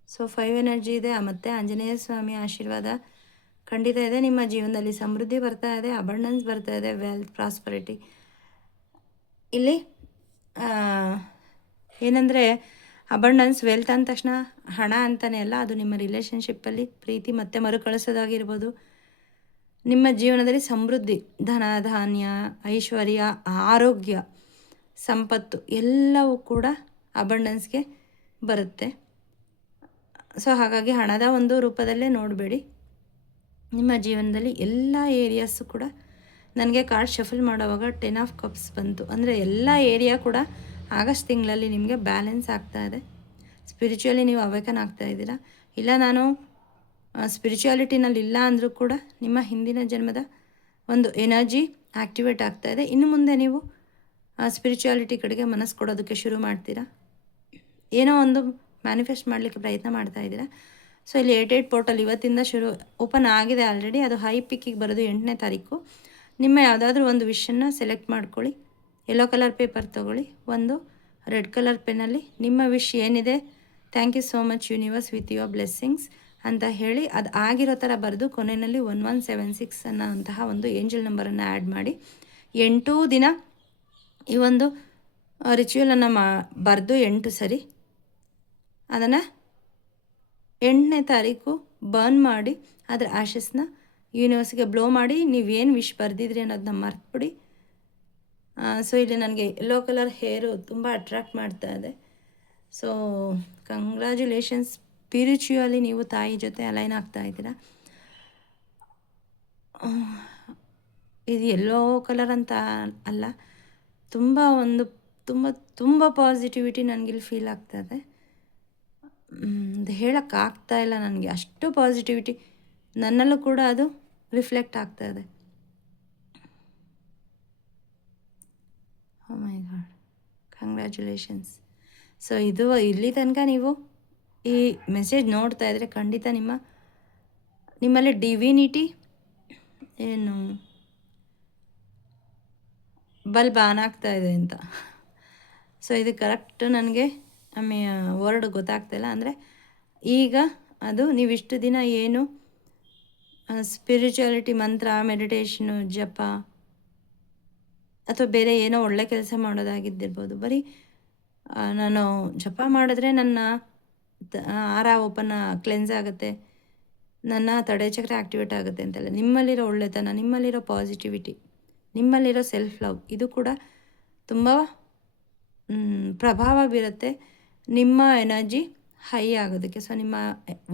ಸೊ 5 ಎನರ್ಜಿ ಇದೆ. ಮತ್ತು ಆಂಜನೇಯ ಸ್ವಾಮಿ ಆಶೀರ್ವಾದ ಖಂಡಿತ ಇದೆ. ನಿಮ್ಮ ಜೀವನದಲ್ಲಿ ಸಮೃದ್ಧಿ ಬರ್ತಾ ಇದೆ, ಅಬಂಡೆನ್ಸ್ ಬರ್ತಾ ಇದೆ, ವೆಲ್ತ್, ಪ್ರಾಸ್ಪರಿಟಿ. ಇಲ್ಲಿ ಏನಂದರೆ ಅಬಂಡೆನ್ಸ್, ವೆಲ್ತ್ ಅಂದ ತಕ್ಷಣ ಹಣ ಅಂತಲೇ ಅಲ್ಲ, ಅದು ನಿಮ್ಮ ರಿಲೇಷನ್ಶಿಪ್ಪಲ್ಲಿ ಪ್ರೀತಿ ಮತ್ತು ಮರುಕಳಿಸೋದಾಗಿರ್ಬೋದು. ನಿಮ್ಮ ಜೀವನದಲ್ಲಿ ಸಮೃದ್ಧಿ, ಧನ, ಧಾನ್ಯ, ಐಶ್ವರ್ಯ, ಆರೋಗ್ಯ, ಸಂಪತ್ತು ಎಲ್ಲವೂ ಕೂಡ ಅಬಂಡೆನ್ಸ್ಗೆ ಬರುತ್ತೆ. ಸೊ ಹಾಗಾಗಿ ಹಣದ ಒಂದು ರೂಪದಲ್ಲೇ ನೋಡಬೇಡಿ. ನಿಮ್ಮ ಜೀವನದಲ್ಲಿ ಎಲ್ಲ ಏರಿಯಾಸು ಕೂಡ, ನನಗೆ ಕಾರ್ಡ್ ಶಫಲ್ ಮಾಡೋವಾಗ 10 ಆಫ್ ಕಪ್ಸ್ ಬಂತು. ಅಂದರೆ ಎಲ್ಲ ಏರಿಯಾ ಕೂಡ ಆಗಸ್ಟ್ ತಿಂಗಳಲ್ಲಿ ನಿಮಗೆ ಬ್ಯಾಲೆನ್ಸ್ ಆಗ್ತಾ ಇದೆ. ಸ್ಪಿರಿಚುವಲಿ ನೀವು ಅವೇಕನ್ ಆಗ್ತಾ ಇದ್ದೀರಾ. ಇಲ್ಲ ನಾನು ಸ್ಪಿರಿಚುಯಾಲಿಟಿನಲ್ಲಿ ಇಲ್ಲ ಅಂದರೂ ಕೂಡ ನಿಮ್ಮ ಹಿಂದಿನ ಜನ್ಮದ ಒಂದು ಎನರ್ಜಿ ಆ್ಯಕ್ಟಿವೇಟ್ ಆಗ್ತಾಯಿದೆ. ಇನ್ನು ಮುಂದೆ ನೀವು ಸ್ಪಿರಿಚುಯಾಲಿಟಿ ಕಡೆಗೆ ಮನಸ್ಸು ಕೊಡೋದಕ್ಕೆ ಶುರು ಮಾಡ್ತೀರಾ. ಏನೋ ಒಂದು ಮ್ಯಾನಿಫೆಸ್ಟ್ ಮಾಡಲಿಕ್ಕೆ ಪ್ರಯತ್ನ ಮಾಡ್ತಾ ಇದ್ದೀರಾ. ಸೊ ಇಲ್ಲಿ 88 ಪೋರ್ಟಲ್ ಇವತ್ತಿಂದ ಓಪನ್ ಆಗಿದೆ ಆಲ್ರೆಡಿ. ಅದು ಹೈ ಪಿಕ್ಕಿಗೆ ಬರೋದು 8ನೇ ತಾರೀಕು. ನಿಮ್ಮ ಯಾವುದಾದ್ರೂ ಒಂದು ವಿಷನ್ನು ಸೆಲೆಕ್ಟ್ ಮಾಡ್ಕೊಳ್ಳಿ. ಯೆಲ್ಲೋ ಕಲರ್ ಪೇಪರ್ ತೊಗೊಳ್ಳಿ, ಒಂದು ರೆಡ್ ಕಲರ್ ಪೆನ್ನಲ್ಲಿ ನಿಮ್ಮ ವಿಶ್ ಏನಿದೆ, thank you so much universe with your blessings ಅಂತ ಹೇಳಿ ಅದು ಆಗಿರೋ ಥರ ಬರೆದು ಕೊನೆಯಲ್ಲಿ 1176 ಅನ್ನೋಂತಹ ಒಂದು ಏಂಜಲ್ ನಂಬರನ್ನು ಆ್ಯಡ್ ಮಾಡಿ 8 ದಿನ ಈ ಒಂದು ರಿಚುವಲನ್ನು ಬರೆದು 8 ಸರಿ ಅದನ್ನು 8ನೇ ತಾರೀಕು ಬರ್ನ್ ಮಾಡಿ ಅದರ ಆ್ಯಶಸ್ನ ಯೂನಿವರ್ಸ್ಗೆ ಬ್ಲೋ ಮಾಡಿ ನೀವೇನು ವಿಶ್ ಬರೆದಿದ್ರಿ ಅನ್ನೋದನ್ನ ಮರ್ತ್ಬಿಡಿ. ಸೊ ಇಲ್ಲಿ ನನಗೆ ಯೆಲ್ಲೋ ಕಲರ್ ಹೇರು ತುಂಬ ಅಟ್ರ್ಯಾಕ್ಟ್ ಮಾಡ್ತಾ ಇದೆ. So congratulations. ಸ್ಪಿರಿಚುವಲಿ ನೀವು ತಾಯಿ ಜೊತೆ ಅಲೈನ್ ಆಗ್ತಾ ಇದ್ದೀರಾ. ಇದು ಯೆಲ್ಲೋ ಕಲರ್ ಅಂತ ಅಲ್ಲ, ತುಂಬ ಒಂದು ತುಂಬ ತುಂಬ ಪಾಸಿಟಿವಿಟಿ ನನಗಿಲ್ಲಿ ಫೀಲ್ ಆಗ್ತಾಯಿದೆ. ಅದು ಹೇಳೋಕ್ಕಾಗ್ತಾ ಇಲ್ಲ ನನಗೆ, ಅಷ್ಟು ಪಾಸಿಟಿವಿಟಿ ನನ್ನಲ್ಲೂ ಕೂಡ ಅದು ರಿಫ್ಲೆಕ್ಟ್ ಆಗ್ತಾಯಿದೆ. ಓ ಮೈ ಗಾಡ್, ಕಂಗ್ರ್ಯಾಚುಲೇಷನ್ಸ್. ಸೊ ಇದು ಇಲ್ಲಿ ತನಕ ನೀವು ಈ ಮೆಸೇಜ್ ನೋಡ್ತಾ ಇದ್ದರೆ ಖಂಡಿತ ನಿಮ್ಮಲ್ಲಿ ಡಿವಿನಿಟಿ ಏನು ಬಲ್ಬ್ ಆನ್ ಆಗ್ತಾ ಇದೆ ಅಂತ. ಸೊ ಇದು ಕರೆಕ್ಟ್ ನನಗೆ ವರ್ಡ್ ಗೊತ್ತಾಗ್ತಾಯಿಲ್ಲ. ಅಂದರೆ ಈಗ ಅದು ನೀವಿಷ್ಟು ದಿನ ಏನು ಸ್ಪಿರಿಚುಯಾಲಿಟಿ ಮಂತ್ರ, ಮೆಡಿಟೇಷನು, ಜಪ ಅಥವಾ ಬೇರೆ ಏನೋ ಒಳ್ಳೆ ಕೆಲಸ ಮಾಡೋದಾಗಿದ್ದಿರ್ಬೋದು. ಬರೀ ನಾನು ಜಪ ಮಾಡಿದ್ರೆ ನನ್ನ ಆರ ಓಪನ್ ಕ್ಲೆನ್ಸ್ ಆಗುತ್ತೆ, ನನ್ನ ತಡೆ ಚಕ್ರ ಆ್ಯಕ್ಟಿವೇಟ್ ಆಗುತ್ತೆ ಅಂತೆಲ್ಲ. ನಿಮ್ಮಲ್ಲಿರೋ ಒಳ್ಳೆತನ, ನಿಮ್ಮಲ್ಲಿರೋ ಪಾಸಿಟಿವಿಟಿ, ನಿಮ್ಮಲ್ಲಿರೋ ಸೆಲ್ಫ್ ಲವ್ ಇದು ಕೂಡ ತುಂಬ ಪ್ರಭಾವ ಬೀರುತ್ತೆ ನಿಮ್ಮ ಎನರ್ಜಿ ಹೈ ಆಗೋದಕ್ಕೆ. ಸೊ ನಿಮ್ಮ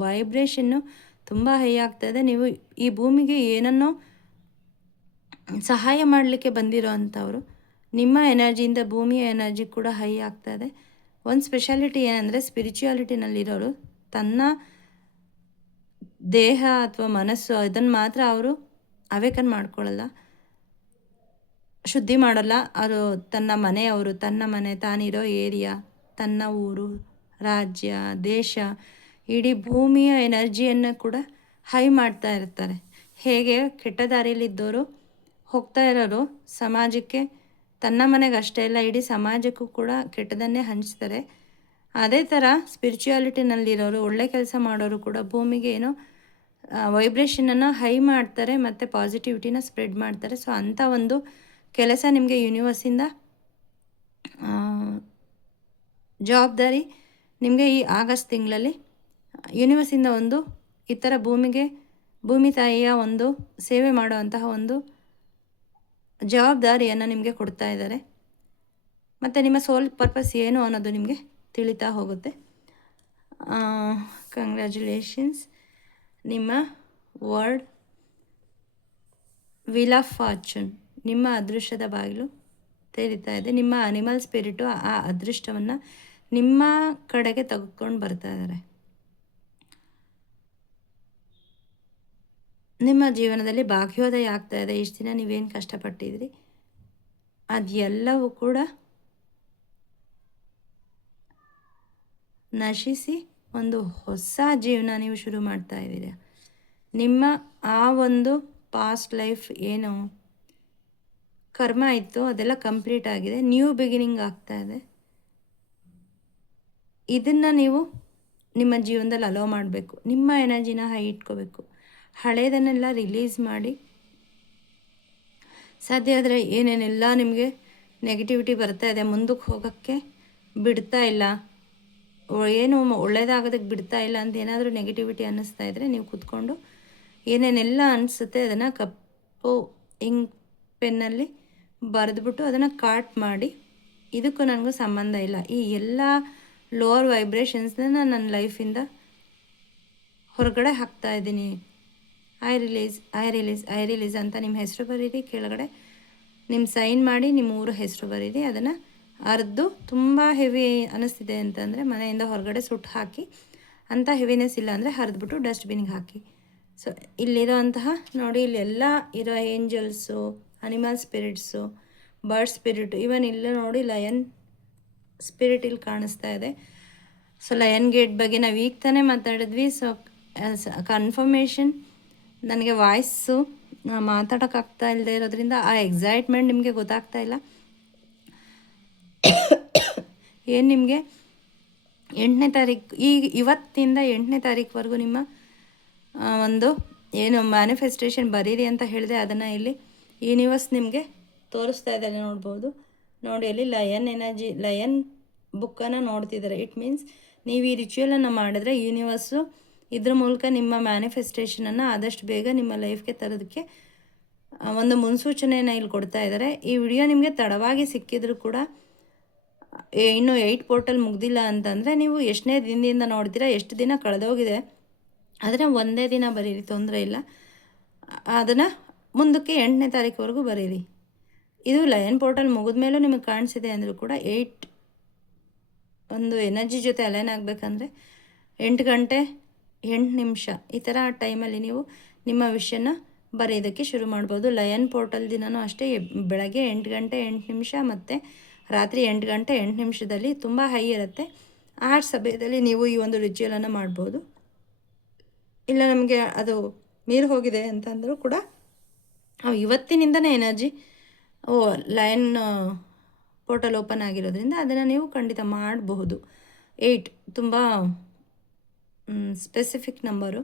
ವೈಬ್ರೇಷನ್ನು ತುಂಬ ಹೈ ಆಗ್ತಾಯಿದೆ. ನೀವು ಈ ಭೂಮಿಗೆ ಏನನ್ನೋ ಸಹಾಯ ಮಾಡಲಿಕ್ಕೆ ಬಂದಿರೋ ಅಂಥವ್ರು. ನಿಮ್ಮ ಎನರ್ಜಿಯಿಂದ ಭೂಮಿಯ ಎನರ್ಜಿ ಕೂಡ ಹೈ ಆಗ್ತಾಯಿದೆ. ಒಂದು ಸ್ಪೆಷಾಲಿಟಿ ಏನಂದರೆ ಸ್ಪಿರಿಚುಯಾಲಿಟಿನಲ್ಲಿರೋರು ತನ್ನ ದೇಹ ಅಥವಾ ಮನಸ್ಸು ಇದನ್ನು ಮಾತ್ರ ಅವರು ಅವೇಕನ್ ಮಾಡ್ಕೊಳ್ಳಲ್ಲ, ಶುದ್ಧಿ ಮಾಡಲ್ಲ. ಅವರು ತನ್ನ ಮನೆಯವರು, ತನ್ನ ಮನೆ, ತಾನಿರೋ ಏರಿಯಾ, ತನ್ನ ಊರು, ರಾಜ್ಯ, ದೇಶ, ಇಡೀ ಭೂಮಿಯ ಎನರ್ಜಿಯನ್ನು ಕೂಡ ಹೈ ಮಾಡ್ತಾ ಇರ್ತಾರೆ. ಹೇಗೆ ಕೆಟ್ಟ ದಾರಿಯಲ್ಲಿದ್ದವರು ಹೋಗ್ತಾ ಇರೋರು ಸಮಾಜಕ್ಕೆ, ತನ್ನ ಮನೆಗೆ ಅಷ್ಟೇ ಅಲ್ಲ ಇಡೀ ಸಮಾಜಕ್ಕೂ ಕೂಡ ಕೆಟ್ಟದನ್ನೇ ಹಂಚ್ತಾರೆ. ಅದೇ ಥರ ಸ್ಪಿರಿಚುಯಾಲಿಟಿನಲ್ಲಿರೋರು, ಒಳ್ಳೆ ಕೆಲಸ ಮಾಡೋರು ಕೂಡ ಭೂಮಿಗೆ ಏನೋ ವೈಬ್ರೇಷನನ್ನು ಹೈ ಮಾಡ್ತಾರೆ ಮತ್ತು ಪಾಸಿಟಿವಿಟಿನ ಸ್ಪ್ರೆಡ್ ಮಾಡ್ತಾರೆ. ಸೊ ಅಂಥ ಒಂದು ಕೆಲಸ ನಿಮಗೆ ಯೂನಿವರ್ಸಿಂದ ಜವಾಬ್ದಾರಿ ನಿಮಗೆ ಈ ಆಗಸ್ಟ್ ತಿಂಗಳಲ್ಲಿ ಯೂನಿವರ್ಸಿಂದ ಒಂದು ಈ ಥರ ಭೂಮಿ ತಾಯಿಯ ಒಂದು ಸೇವೆ ಮಾಡುವಂತಹ ಒಂದು ಜವಾಬ್ದಾರಿಯನ್ನು ನಿಮಗೆ ಕೊಡ್ತಾ ಇದ್ದಾರೆ. ಮತ್ತು ನಿಮ್ಮ ಸೋಲ್ ಪರ್ಪಸ್ ಏನು ಅನ್ನೋದು ನಿಮಗೆ ತಿಳಿತಾ ಹೋಗುತ್ತೆ. ಕಂಗ್ರ್ಯಾಚುಲೇಷನ್ಸ್. ನಿಮ್ಮ ವರ್ಡ್ ವೀಲ್ ಆಫ್ ಫಾರ್ಚೂನ್, ನಿಮ್ಮ ಅದೃಷ್ಟದ ಬಾಗಿಲು ತೆರೀತಾ ಇದೆ. ನಿಮ್ಮ ಅನಿಮಲ್ ಸ್ಪಿರಿಟು ಆ ಅದೃಷ್ಟವನ್ನು ನಿಮ್ಮ ಕಡೆಗೆ ತೆಗೆದುಕೊಂಡು ಬರ್ತಾ ಇದ್ದಾರೆ. ನಿಮ್ಮ ಜೀವನದಲ್ಲಿ ಭಾಗ್ಯೋದಯ ಆಗ್ತಾ ಇದೆ. ಇಷ್ಟು ದಿನ ನೀವೇನು ಕಷ್ಟಪಟ್ಟಿದ್ರಿ ಅದೆಲ್ಲವೂ ಕೂಡ ನಶಿಸಿ ಒಂದು ಹೊಸ ಜೀವನ ನೀವು ಶುರು ಮಾಡ್ತಾ ಇದ್ದೀರಿ. ನಿಮ್ಮ ಆ ಒಂದು ಪಾಸ್ಟ್ ಲೈಫ್ ಏನು ಕರ್ಮ ಇತ್ತು ಅದೆಲ್ಲ ಕಂಪ್ಲೀಟ್ ಆಗಿದೆ. ನ್ಯೂ ಬಿಗಿನಿಂಗ್ ಆಗ್ತಾ ಇದೆ. ಇದನ್ನು ನೀವು ನಿಮ್ಮ ಜೀವನದಲ್ಲಿ ಅಲೋ ಮಾಡಬೇಕು. ನಿಮ್ಮ ಎನರ್ಜಿನ ಹೈ ಇಟ್ಕೋಬೇಕು. ಹಳೇದನ್ನೆಲ್ಲ ರಿಲೀಸ್ ಮಾಡಿ, ಸಾಧ್ಯ ಆದರೆ ಏನೇನೆಲ್ಲ ನಿಮಗೆ ನೆಗೆಟಿವಿಟಿ ಬರ್ತಾ ಇದೆ, ಮುಂದಕ್ಕೆ ಹೋಗೋಕ್ಕೆ ಬಿಡ್ತಾ ಇಲ್ಲ, ಏನು ಒಳ್ಳೆಯದಾಗೋದಕ್ಕೆ ಬಿಡ್ತಾ ಇಲ್ಲ ಅಂತ ಏನಾದರೂ ನೆಗೆಟಿವಿಟಿ ಅನ್ನಿಸ್ತಾ ಇದ್ದರೆ ನೀವು ಕೂತ್ಕೊಂಡು ಏನೇನೆಲ್ಲ ಅನಿಸುತ್ತೆ ಅದನ್ನು ಕಪ್ಪು ಇಂಕ್ ಪೆನ್ನಲ್ಲಿ ಬರೆದ್ಬಿಟ್ಟು ಅದನ್ನು ಕಾಟ್ ಮಾಡಿ, ಇದಕ್ಕೂ ನನಗೂ ಸಂಬಂಧ ಇಲ್ಲ, ಈ ಎಲ್ಲ ಲೋವರ್ ವೈಬ್ರೇಷನ್ಸ್ನ ನನ್ನ ಲೈಫಿಂದ ಹೊರಗಡೆ ಹಾಕ್ತಾ ಇದ್ದೀನಿ, ಐ ರಿಲೀಸ್ ಅಂತ ನಿಮ್ಮ ಹೆಸರು ಬರೀರಿ. ಕೆಳಗಡೆ ನಿಮ್ಮ ಸೈನ್ ಮಾಡಿ ನಿಮ್ಮ ಊರು ಹೆಸರು ಬರೀರಿ. ಅದನ್ನು ಅರ್ದು ತುಂಬ ಹೆವಿ ಅನ್ನಿಸ್ತಿದೆ ಅಂತಂದರೆ ಮನೆಯಿಂದ ಹೊರಗಡೆ ಸುಟ್ಟು ಹಾಕಿ, ಅಂಥ ಹೆವಿನೆಸ್ ಇಲ್ಲ ಅಂದರೆ ಹರಿದ್ಬಿಟ್ಟು ಡಸ್ಟ್ಬಿನ್ಗೆ ಹಾಕಿ. ಸೊ ಇಲ್ಲಿರೋಂತಹ ನೋಡಿ, ಇಲ್ಲೆಲ್ಲ ಇರೋ ಏಂಜಲ್ಸು, ಅನಿಮಲ್ ಸ್ಪಿರಿಟ್ಸು, ಬರ್ಡ್ ಸ್ಪಿರಿಟ್, ಇವನ್ ಇಲ್ಲ ನೋಡಿ ಲಯನ್ ಸ್ಪಿರಿಟ್ ಇಲ್ಲಿ ಕಾಣಿಸ್ತಾ ಇದೆ. ಸೊ ಲಯನ್ ಗೇಟ್ ಬಗ್ಗೆ ನಾವು ಈಗ ತಾನೇ ಮಾತಾಡಿದ್ವಿ. ಸೊ ಕನ್ಫರ್ಮೇಷನ್ ನನಗೆ ವಾಯ್ಸು ಮಾತಾಡೋಕ್ಕಾಗ್ತಾ ಇಲ್ಲದೆ ಇರೋದ್ರಿಂದ ಆ ಎಕ್ಸೈಟ್ಮೆಂಟ್ ನಿಮಗೆ ಗೊತ್ತಾಗ್ತಾ ಇಲ್ಲ. ಏನು ನಿಮಗೆ 8ನೇ ತಾರೀಕು, ಇವತ್ತಿಂದ 8ನೇ ತಾರೀಕುವರೆಗೂ ನಿಮ್ಮ ಒಂದು ಏನು ಮ್ಯಾನಿಫೆಸ್ಟೇಷನ್ ಬರೀರಿ ಅಂತ ಹೇಳಿದೆ, ಅದನ್ನು ಇಲ್ಲಿ ಯೂನಿವರ್ಸ್ ನಿಮಗೆ ತೋರಿಸ್ತಾ ಇದ್ದಾರೆ. ನೋಡ್ಬೋದು ನೋಡಿ, ಅಲ್ಲಿ ಲಯನ್ ಎನರ್ಜಿ, ಲಯನ್ ಬುಕ್ಕನ್ನು ನೋಡ್ತಿದ್ದಾರೆ. ಇಟ್ ಮೀನ್ಸ್ ನೀವು ಈ ರಿಚುವಲನ್ನು ಮಾಡಿದ್ರೆ ಯೂನಿವರ್ಸು ಇದ್ರ ಮೂಲಕ ನಿಮ್ಮ ಮ್ಯಾನಿಫೆಸ್ಟೇಷನನ್ನು ಆದಷ್ಟು ಬೇಗ ನಿಮ್ಮ ಲೈಫ್ಗೆ ತರೋದಕ್ಕೆ ಒಂದು ಮುನ್ಸೂಚನೆಯನ್ನು ಇಲ್ಲಿ ಕೊಡ್ತಾ ಇದ್ದಾರೆ. ಈ ವಿಡಿಯೋ ನಿಮಗೆ ತಡವಾಗಿ ಸಿಕ್ಕಿದ್ರು ಕೂಡ, ಇನ್ನೂ 8 ಪೋರ್ಟಲ್ ಮುಗ್ದಿಲ್ಲ ಅಂತಂದರೆ ನೀವು ಎಷ್ಟನೇ ದಿನದಿಂದ ನೋಡ್ತೀರಾ, ಎಷ್ಟು ದಿನ ಕಳೆದೋಗಿದೆ ಅದನ್ನು ಒಂದೇ ದಿನ ಬರೀರಿ, ತೊಂದರೆ ಇಲ್ಲ. ಅದನ್ನು ಮುಂದಕ್ಕೆ 8ನೇ ತಾರೀಕುವರೆಗೂ ಬರೀರಿ. ಇದು ಲಯನ್ ಪೋರ್ಟಲ್ ಮುಗಿದ ಮೇಲೂ ನಿಮಗೆ ಕಾಣಿಸಿದೆ ಅಂದರೂ ಕೂಡ 8 ಒಂದು ಎನರ್ಜಿ ಜೊತೆ ಅಲೈನ್ ಆಗಬೇಕಂದ್ರೆ 8 ಗಂಟೆ 8 ನಿಮಿಷ ಈ ಥರ ಟೈಮಲ್ಲಿ ನೀವು ನಿಮ್ಮ ವಿಷಯನ ಬರೆಯೋದಕ್ಕೆ ಶುರು ಮಾಡ್ಬೋದು. ಲಯನ್ ಪೋರ್ಟಲ್ ದಿನವೂ ಅಷ್ಟೇ, ಬೆಳಗ್ಗೆ 8 ಗಂಟೆ 8 ನಿಮಿಷ ಮತ್ತು ರಾತ್ರಿ 8 ಗಂಟೆ 8 ನಿಮಿಷದಲ್ಲಿ ತುಂಬ ಹೈ ಇರುತ್ತೆ. ಆ ಸಮಯದಲ್ಲಿ ನೀವು ಈ ಒಂದು ರಿಚುವಲನ್ನು ಮಾಡ್ಬೋದು. ಇಲ್ಲ ನಮಗೆ ಅದು ಮೀರಿ ಹೋಗಿದೆ ಅಂತಂದರೂ ಕೂಡ ಇವತ್ತಿನಿಂದನೇ ಎನರ್ಜಿ ಲಯನ್ ಪೋರ್ಟಲ್ ಓಪನ್ ಆಗಿರೋದ್ರಿಂದ ಅದನ್ನು ನೀವು ಖಂಡಿತ ಮಾಡಬಹುದು. 8 ತುಂಬ ಸ್ಪೆಸಿಫಿಕ್ ನಂಬರು.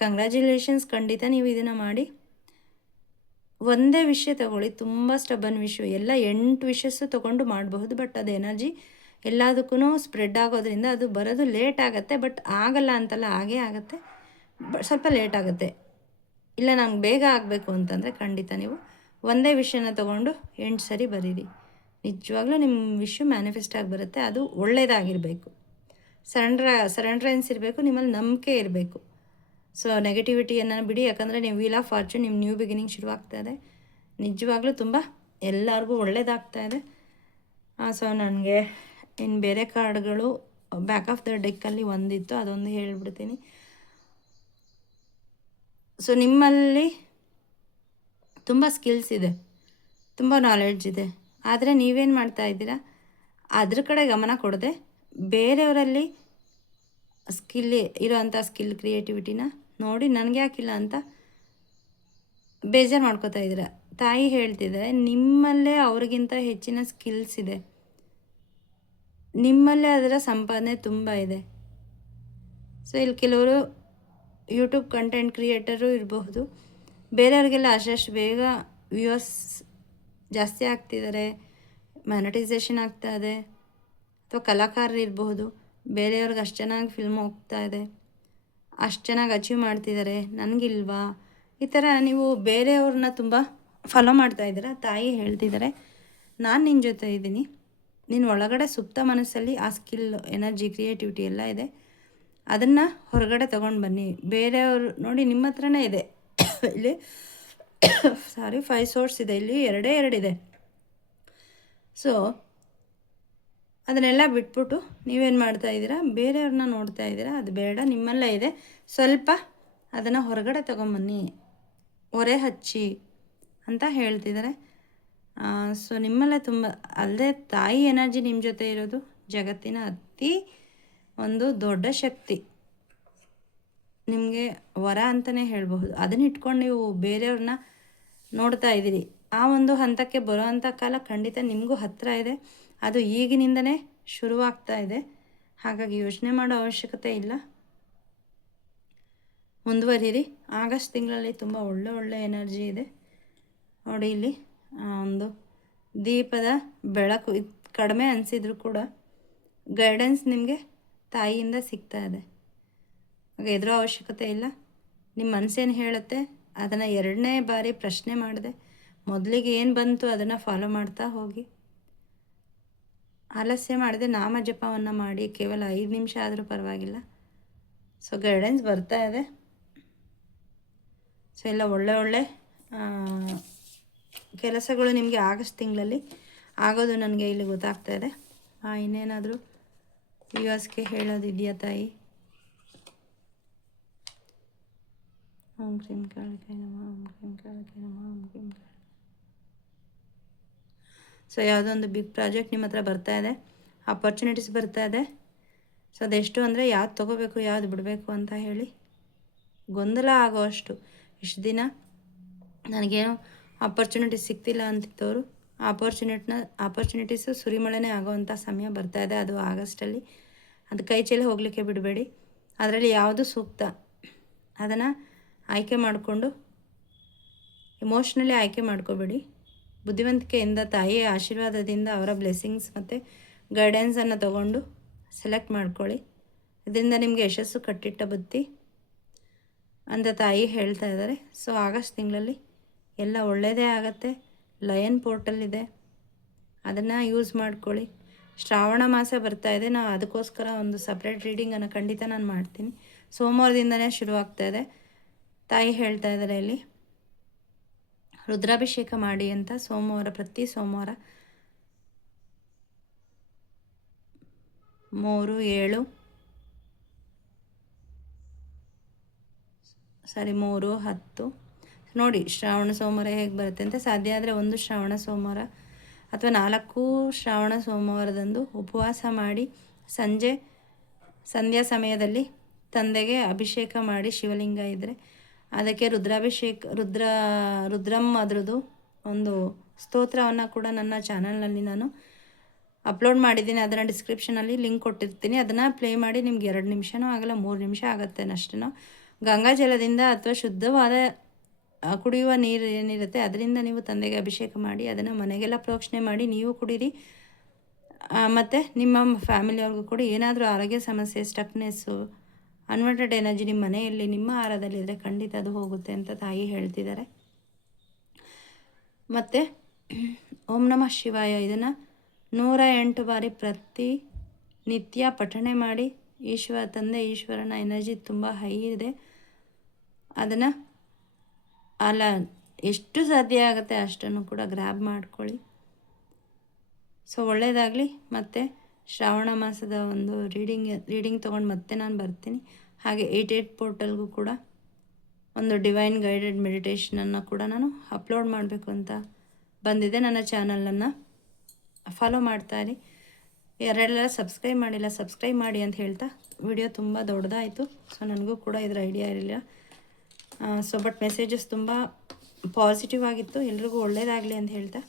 ಕಂಗ್ರ್ಯಾಚುಲೇಷನ್ಸ್. ಖಂಡಿತ ನೀವು ಇದನ್ನು ಮಾಡಿ. ಒಂದೇ ವಿಷಯ ತಗೊಳ್ಳಿ, ತುಂಬ ಸ್ಟಬನ್ ವಿಷಯ, ಎಲ್ಲ 8 ವಿಷಸ್ಸು ತೊಗೊಂಡು ಮಾಡಬಹುದು. ಬಟ್ ಅದು ಎನರ್ಜಿ ಎಲ್ಲದಕ್ಕೂ ಸ್ಪ್ರೆಡ್ ಆಗೋದ್ರಿಂದ ಅದು ಬರೋದು ಲೇಟ್ ಆಗುತ್ತೆ. ಬಟ್ ಆಗಲ್ಲ ಅಂತಲ್ಲ, ಆಗೇ ಆಗುತ್ತೆ, ಸ್ವಲ್ಪ ಲೇಟ್ ಆಗುತ್ತೆ. ಇಲ್ಲ ನಂಗೆ ಬೇಗ ಆಗಬೇಕು ಅಂತಂದರೆ ಖಂಡಿತ ನೀವು ಒಂದೇ ವಿಷಯನ ತೊಗೊಂಡು 8 ಸರಿ ಬರೀರಿ. ನಿಜವಾಗ್ಲೂ ನಿಮ್ಮ ವಿಷಯ ಮ್ಯಾನಿಫೆಸ್ಟ್ ಆಗಿ ಬರುತ್ತೆ. ಅದು ಒಳ್ಳೆಯದಾಗಿರಬೇಕು, ಸರೆಂಡ್ರೆನ್ಸ್ ಇರಬೇಕು, ನಿಮ್ಮಲ್ಲಿ ನಂಬಿಕೆ ಇರಬೇಕು. ಸೊ ನೆಗೆಟಿವಿಟಿಯನ್ನು ಬಿಡಿ, ಯಾಕಂದರೆ ನೀವು ವೀಲ್ ಆಫ್ ಫಾರ್ಚೂನ್, ನಿಮ್ಮ ನ್ಯೂ ಬಿಗಿನಿಂಗ್ ಶುರುವಾಗ್ತಾ ಇದೆ. ನಿಜವಾಗ್ಲೂ ತುಂಬ ಎಲ್ಲರಿಗೂ ಒಳ್ಳೆಯದಾಗ್ತಾ ಇದೆ. ಸೊ ನನಗೆ ಇನ್ನು ಬೇರೆ ಕಾರ್ಡ್ಗಳು ಬ್ಯಾಕ್ ಆಫ್ ದ ಡೆಕ್ಕಲ್ಲಿ ಒಂದಿತ್ತು, ಅದೊಂದು ಹೇಳಿಬಿಡ್ತೀನಿ. ಸೊ ನಿಮ್ಮಲ್ಲಿ ತುಂಬ ಸ್ಕಿಲ್ಸ್ ಇದೆ, ತುಂಬ ನಾಲೆಡ್ಜ್ ಇದೆ, ಆದರೆ ನೀವೇನು ಮಾಡ್ತಾ ಇದ್ದೀರಾ, ಅದ್ರ ಕಡೆ ಗಮನ ಕೊಡದೆ ಬೇರೆಯವರಲ್ಲಿ ಇರೋವಂಥ ಸ್ಕಿಲ್ ಕ್ರಿಯೇಟಿವಿಟಿನ ನೋಡಿ ನನಗೆ ಯಾಕಿಲ್ಲ ಅಂತ ಬೇಜಾರು ಮಾಡ್ಕೋತಾ ಇದ್ದೀರಾ. ತಾಯಿ ಹೇಳ್ತಿದ್ದಾರೆ ನಿಮ್ಮಲ್ಲೇ ಅವ್ರಿಗಿಂತ ಹೆಚ್ಚಿನ ಸ್ಕಿಲ್ಸ್ ಇದೆ, ನಿಮ್ಮಲ್ಲೇ ಅದರ ಸಂಪಾದನೆ ತುಂಬ ಇದೆ. ಸೊ ಇಲ್ಲಿ ಕೆಲವರು ಯೂಟ್ಯೂಬ್ ಕಂಟೆಂಟ್ ಕ್ರಿಯೇಟರು ಇರಬಹುದು, ಬೇರೆಯವ್ರಿಗೆಲ್ಲ ಅಷ್ಟು ಬೇಗ ವ್ಯೂವರ್ಸ್ ಜಾಸ್ತಿ ಆಗ್ತಿದ್ದಾರೆ, ಮ್ಯಾನಟೈಸೇಷನ್ ಆಗ್ತಾ ಇದೆ, ಅಥವಾ ಕಲಾಕಾರರು ಇರಬಹುದು, ಬೇರೆಯವ್ರಿಗೆ ಅಷ್ಟು ಚೆನ್ನಾಗಿ ಫಿಲ್ಮ್ ಹೋಗ್ತಾ ಇದೆ, ಅಷ್ಟು ಚೆನ್ನಾಗಿ ಅಚೀವ್ ಮಾಡ್ತಿದ್ದಾರೆ, ನನಗಿಲ್ವಾ, ಈ ಥರ ನೀವು ಬೇರೆಯವ್ರನ್ನ ತುಂಬ ಫಾಲೋ ಮಾಡ್ತಾ ಇದ್ದೀರಾ. ತಾಯಿ ಹೇಳ್ತಿದ್ದಾರೆ, ನಾನು ನಿನ್ನ ಜೊತೆ ಇದ್ದೀನಿ, ನಿನ್ನ ಒಳಗಡೆ ಸುಪ್ತ ಮನಸ್ಸಲ್ಲಿ ಆ ಸ್ಕಿಲ್, ಎನರ್ಜಿ, ಕ್ರಿಯೇಟಿವಿಟಿ ಎಲ್ಲ ಇದೆ, ಅದನ್ನು ಹೊರಗಡೆ ತೊಗೊಂಡು ಬನ್ನಿ. ಬೇರೆಯವರು ನೋಡಿ ನಿಮ್ಮ ಹತ್ರನೇ ಇದೆ ಇಲ್ಲಿ 5 ಸೋರ್ಸ್ ಇದೆ, ಇಲ್ಲಿ 2 ಇದೆ. ಸೊ ಅದನ್ನೆಲ್ಲ ಬಿಟ್ಬಿಟ್ಟು ನೀವೇನು ಮಾಡ್ತಾ ಇದ್ದೀರಾ, ಬೇರೆಯವ್ರನ್ನ ನೋಡ್ತಾ ಇದ್ದೀರಾ, ಅದು ಬೇಡ, ನಿಮ್ಮಲ್ಲೇ ಇದೆ, ಸ್ವಲ್ಪ ಅದನ್ನು ಹೊರಗಡೆ ತೊಗೊಂಬನ್ನಿ, ಒರೆ ಹಚ್ಚಿ ಅಂತ ಹೇಳ್ತಿದ್ದಾರೆ. ಸೊ ನಿಮ್ಮಲ್ಲೇ ತುಂಬ, ಅಲ್ಲದೆ ತಾಯಿ ಎನರ್ಜಿ ನಿಮ್ಮ ಜೊತೆ ಇರೋದು ಜಗತ್ತಿನ ಅತಿ ಒಂದು ದೊಡ್ಡ ಶಕ್ತಿ, ನಿಮಗೆ ವರ ಅಂತಲೇ ಹೇಳಬಹುದು. ಅದನ್ನ ಇಟ್ಕೊಂಡು ನೀವು ಬೇರೆಯವ್ರನ್ನ ನೋಡ್ತಾ ಇದ್ದೀರಿ, ಆ ಒಂದು ಹಂತಕ್ಕೆ ಬರೋ ಅಂಥ ಕಾಲ ಖಂಡಿತ ನಿಮಗೂ ಹತ್ತಿರ ಇದೆ, ಅದು ಈಗಿನಿಂದನೇ ಶುರುವಾಗ್ತಾ ಇದೆ. ಹಾಗಾಗಿ ಯೋಚನೆ ಮಾಡೋ ಅವಶ್ಯಕತೆ ಇಲ್ಲ, ಮುಂದುವರಿಯಿರಿ. ಆಗಸ್ಟ್ ತಿಂಗಳಲ್ಲಿ ತುಂಬ ಒಳ್ಳೆ ಎನರ್ಜಿ ಇದೆ ನೋಡಿ. ಇಲ್ಲಿ ಒಂದು ದೀಪದ ಬೆಳಕು ಕಡಿಮೆ ಅನಿಸಿದ್ರು ಕೂಡ ಗೈಡೆನ್ಸ್ ನಿಮಗೆ ತಾಯಿಯಿಂದ ಸಿಗ್ತಾ ಇದೆ. ಹಾಗೆ ಎದುರೋ ಅವಶ್ಯಕತೆ ಇಲ್ಲ. ನಿಮ್ಮ ಮನಸ್ಸೇನು ಹೇಳುತ್ತೆ ಅದನ್ನು 2ನೇ ಬಾರಿ ಪ್ರಶ್ನೆ ಮಾಡಿದೆ, ಮೊದಲಿಗೆ ಏನು ಬಂತು ಅದನ್ನು ಫಾಲೋ ಮಾಡ್ತಾ ಹೋಗಿ. ಆಲಸ್ಯ ಮಾಡಿದೆ ನಾಮ ಜಪವನ್ನು ಮಾಡಿ, ಕೇವಲ 5 ನಿಮಿಷ ಆದರೂ ಪರವಾಗಿಲ್ಲ. ಸೊ ಗೈಡೆನ್ಸ್ ಬರ್ತಾ ಇದೆ. ಸೊ ಎಲ್ಲ ಒಳ್ಳೆ ಕೆಲಸಗಳು ನಿಮಗೆ ಆಗಸ್ಟ್ ತಿಂಗಳಲ್ಲಿ ಆಗೋದು ನನಗೆ ಇಲ್ಲಿ ಗೊತ್ತಾಗ್ತಾ ಇದೆ. ಇನ್ನೇನಾದರೂ ವ್ಯೂವರ್ಸ್ಗೆ ಹೇಳೋದಿದೆಯಾ ತಾಯಿ? ಓಂ ಕ್ರೀಂ ಕಾಳಿಕಾಯ ನಮಃ, ಓಂ ಕ್ರೀಂ ಕಾಳಿಕಾಯ ನಮಃ, ಓಂ ಕ್ರೀಂ ಕಾಳಿಕಾಯ. ಸೊ ಯಾವುದೋ ಒಂದು ಬಿಗ್ ಪ್ರಾಜೆಕ್ಟ್ ನಿಮ್ಮ ಹತ್ರ ಬರ್ತಾ ಇದೆ, ಆಪರ್ಚುನಿಟೀಸ್ ಬರ್ತಾ ಇದೆ. ಸೊ ಅದೆಷ್ಟು ಅಂದರೆ ಯಾವ್ದು ತೊಗೋಬೇಕು ಯಾವ್ದು ಬಿಡಬೇಕು ಅಂತ ಹೇಳಿ ಗೊಂದಲ ಆಗೋ ಅಷ್ಟು. ಇಷ್ಟು ದಿನ ನನಗೇನೋ ಆಪರ್ಚುನಿಟೀಸ್ ಸಿಗ್ತಿಲ್ಲ ಅಂತಿದ್ದವರು ಆಪರ್ಚುನಿಟೀಸು ಸುರಿಮಳೆನೇ ಆಗೋವಂಥ ಸಮಯ ಬರ್ತಾ ಇದೆ, ಅದು ಆಗಸ್ಟಲ್ಲಿ. ಅದು ಕೈ ಚೀಲ ಹೋಗಲಿಕ್ಕೆ ಬಿಡಬೇಡಿ. ಅದರಲ್ಲಿ ಯಾವುದು ಸೂಕ್ತ ಅದನ್ನು ಆಯ್ಕೆ ಮಾಡಿಕೊಂಡು, ಇಮೋಷ್ನಲಿ ಆಯ್ಕೆ ಮಾಡ್ಕೋಬೇಡಿ. ಬುದ್ಧಿವಂತಿಕೆಯಿಂದ, ತಾಯಿಯ ಆಶೀರ್ವಾದದಿಂದ, ಅವರ ಬ್ಲೆಸ್ಸಿಂಗ್ಸ್ ಮತ್ತು ಗೈಡೆನ್ಸನ್ನು ತಗೊಂಡು ಸೆಲೆಕ್ಟ್ ಮಾಡ್ಕೊಳ್ಳಿ. ಇದರಿಂದ ನಿಮಗೆ ಯಶಸ್ಸು ಕಟ್ಟಿಟ್ಟ ಬುತ್ತಿ ಅಂತ ತಾಯಿ ಹೇಳ್ತಾ ಇದ್ದಾರೆ. ಸೊ ಆಗಸ್ಟ್ ತಿಂಗಳಲ್ಲಿ ಎಲ್ಲ ಒಳ್ಳೆಯದೇ ಆಗುತ್ತೆ. ಲಯನ್ ಪೋರ್ಟಲ್ ಇದೆ, ಅದನ್ನು ಯೂಸ್ ಮಾಡ್ಕೊಳ್ಳಿ. ಶ್ರಾವಣ ಮಾಸ ಬರ್ತಾ ಇದೆ, ನಾವು ಅದಕ್ಕೋಸ್ಕರ ಒಂದು ಸಪ್ರೇಟ್ ರೀಡಿಂಗನ್ನು ಖಂಡಿತ ನಾನು ಮಾಡ್ತೀನಿ. ಸೋಮವಾರದಿಂದನೇ ಶುರುವಾಗ್ತಾ ಇದೆ. ತಾಯಿ ಹೇಳ್ತಾ ಇದ್ದಾರೆ ಇಲ್ಲಿ ರುದ್ರಾಭಿಷೇಕ ಮಾಡಿ ಅಂತ. ಪ್ರತಿ ಸೋಮವಾರ 3, 7 10 ನೋಡಿ ಶ್ರಾವಣ ಸೋಮವಾರ ಹೇಗೆ ಬರುತ್ತೆ ಅಂತ. ಸಾಧ್ಯ ಆದರೆ 1 ಶ್ರಾವಣ ಸೋಮವಾರ ಅಥವಾ 4 ಶ್ರಾವಣ ಸೋಮವಾರದಂದು ಉಪವಾಸ ಮಾಡಿ ಸಂಧ್ಯಾ ಸಮಯದಲ್ಲಿ ತಂದೆಗೆ ಅಭಿಷೇಕ ಮಾಡಿ, ಶಿವಲಿಂಗ ಇದ್ದರೆ ಅದಕ್ಕೆ ರುದ್ರಂ ಅದರದ್ದು ಒಂದು ಸ್ತೋತ್ರವನ್ನು ಕೂಡ ನನ್ನ ಚಾನಲ್ನಲ್ಲಿ ನಾನು ಅಪ್ಲೋಡ್ ಮಾಡಿದ್ದೀನಿ. ಅದನ್ನು ಡಿಸ್ಕ್ರಿಪ್ಷನಲ್ಲಿ ಲಿಂಕ್ ಕೊಟ್ಟಿರ್ತೀನಿ. ಅದನ್ನು ಪ್ಲೇ ಮಾಡಿ. ನಿಮ್ಗೆ 2 ನಿಮಿಷನೂ ಆಗಲ್ಲ, 3 ನಿಮಿಷ ಆಗುತ್ತೆ ಅಷ್ಟೇನೋ. ಗಂಗಾಜಲದಿಂದ ಅಥವಾ ಶುದ್ಧವಾದ ಕುಡಿಯುವ ನೀರು ಏನಿರುತ್ತೆ ಅದರಿಂದ ನೀವು ತಂದೆಗೆ ಅಭಿಷೇಕ ಮಾಡಿ, ಅದನ್ನು ಮನೆಗೆಲ್ಲ ಪ್ರೋಕ್ಷಣೆ ಮಾಡಿ ನೀವು ಕುಡೀರಿ. ಮತ್ತು ನಿಮ್ಮ ಫ್ಯಾಮಿಲಿಯವ್ರಿಗೂ ಕೂಡ ಏನಾದರೂ ಆರೋಗ್ಯ ಸಮಸ್ಯೆ, ಸ್ಟಕ್ನೆಸ್ಸು, ಅನ್ವಾಂಟೆಡ್ ಎನರ್ಜಿ ನಿಮ್ಮ ಮನೆಯಲ್ಲಿ, ನಿಮ್ಮ ಆಹಾರದಲ್ಲಿದ್ದರೆ ಖಂಡಿತ ಅದು ಹೋಗುತ್ತೆ ಅಂತ ತಾಯಿ ಹೇಳ್ತಿದ್ದಾರೆ. ಮತ್ತು ಓಂ ನಮಃ ಶಿವಾಯ ಇದನ್ನು 108 ಬಾರಿ ಪ್ರತಿ ನಿತ್ಯ ಪಠಣೆ ಮಾಡಿ. ಈಶ್ವರನ ಎನರ್ಜಿ ತುಂಬ ಹೈ ಇದೆ, ಅದನ್ನು ಎಷ್ಟು ಸಾಧ್ಯ ಆಗುತ್ತೆ ಅಷ್ಟನ್ನು ಕೂಡ ಗ್ರ್ಯಾಬ್ ಮಾಡ್ಕೊಳ್ಳಿ. ಸೊ ಒಳ್ಳೆಯದಾಗಲಿ. ಮತ್ತು ಶ್ರಾವಣ ಮಾಸದ ಒಂದು ರೀಡಿಂಗ್ ತೊಗೊಂಡು ಮತ್ತೆ ನಾನು ಬರ್ತೀನಿ. ಹಾಗೆ 88 ಪೋರ್ಟಲ್ಗೂ ಕೂಡ ಒಂದು ಡಿವೈನ್ ಗೈಡೆಡ್ ಮೆಡಿಟೇಷನನ್ನು ಕೂಡ ನಾನು ಅಪ್ಲೋಡ್ ಮಾಡಬೇಕು ಅಂತ ಬಂದಿದೆ. ನನ್ನ ಚಾನಲನ್ನು ಫಾಲೋ ಮಾಡ್ತಾಯಿರಿ. ಯಾರೆಲ್ಲ ಸಬ್ಸ್ಕ್ರೈಬ್ ಮಾಡಿಲ್ಲ ಸಬ್ಸ್ಕ್ರೈಬ್ ಮಾಡಿ ಅಂತ ಹೇಳ್ತಾ, ವಿಡಿಯೋ ತುಂಬ ದೊಡ್ಡದಾಯಿತು. ಸೊ ನನಗೂ ಕೂಡ ಇದರ ಐಡಿಯಾ ಇರಲಿಲ್ಲ. ಬಟ್ ಮೆಸೇಜಸ್ ತುಂಬ ಪಾಸಿಟಿವ್ ಆಗಿತ್ತು. ಎಲ್ರಿಗೂ ಒಳ್ಳೆಯದಾಗಲಿ ಅಂತ ಹೇಳ್ತಾ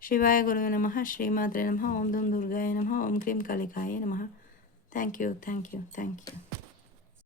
ಶಿವಾಯ ಗುರುವೇ ನಮಃ, ಶ್ರೀಮಾತ್ರೆ ನಮಃ, ಓಂ ದುಂ ದುರ್ಗಾಯ ನಮಃ, ಓಂ ಕ್ರೀಂ ಕಾಳಿಕಾಯ ನಮಃ. Thank you.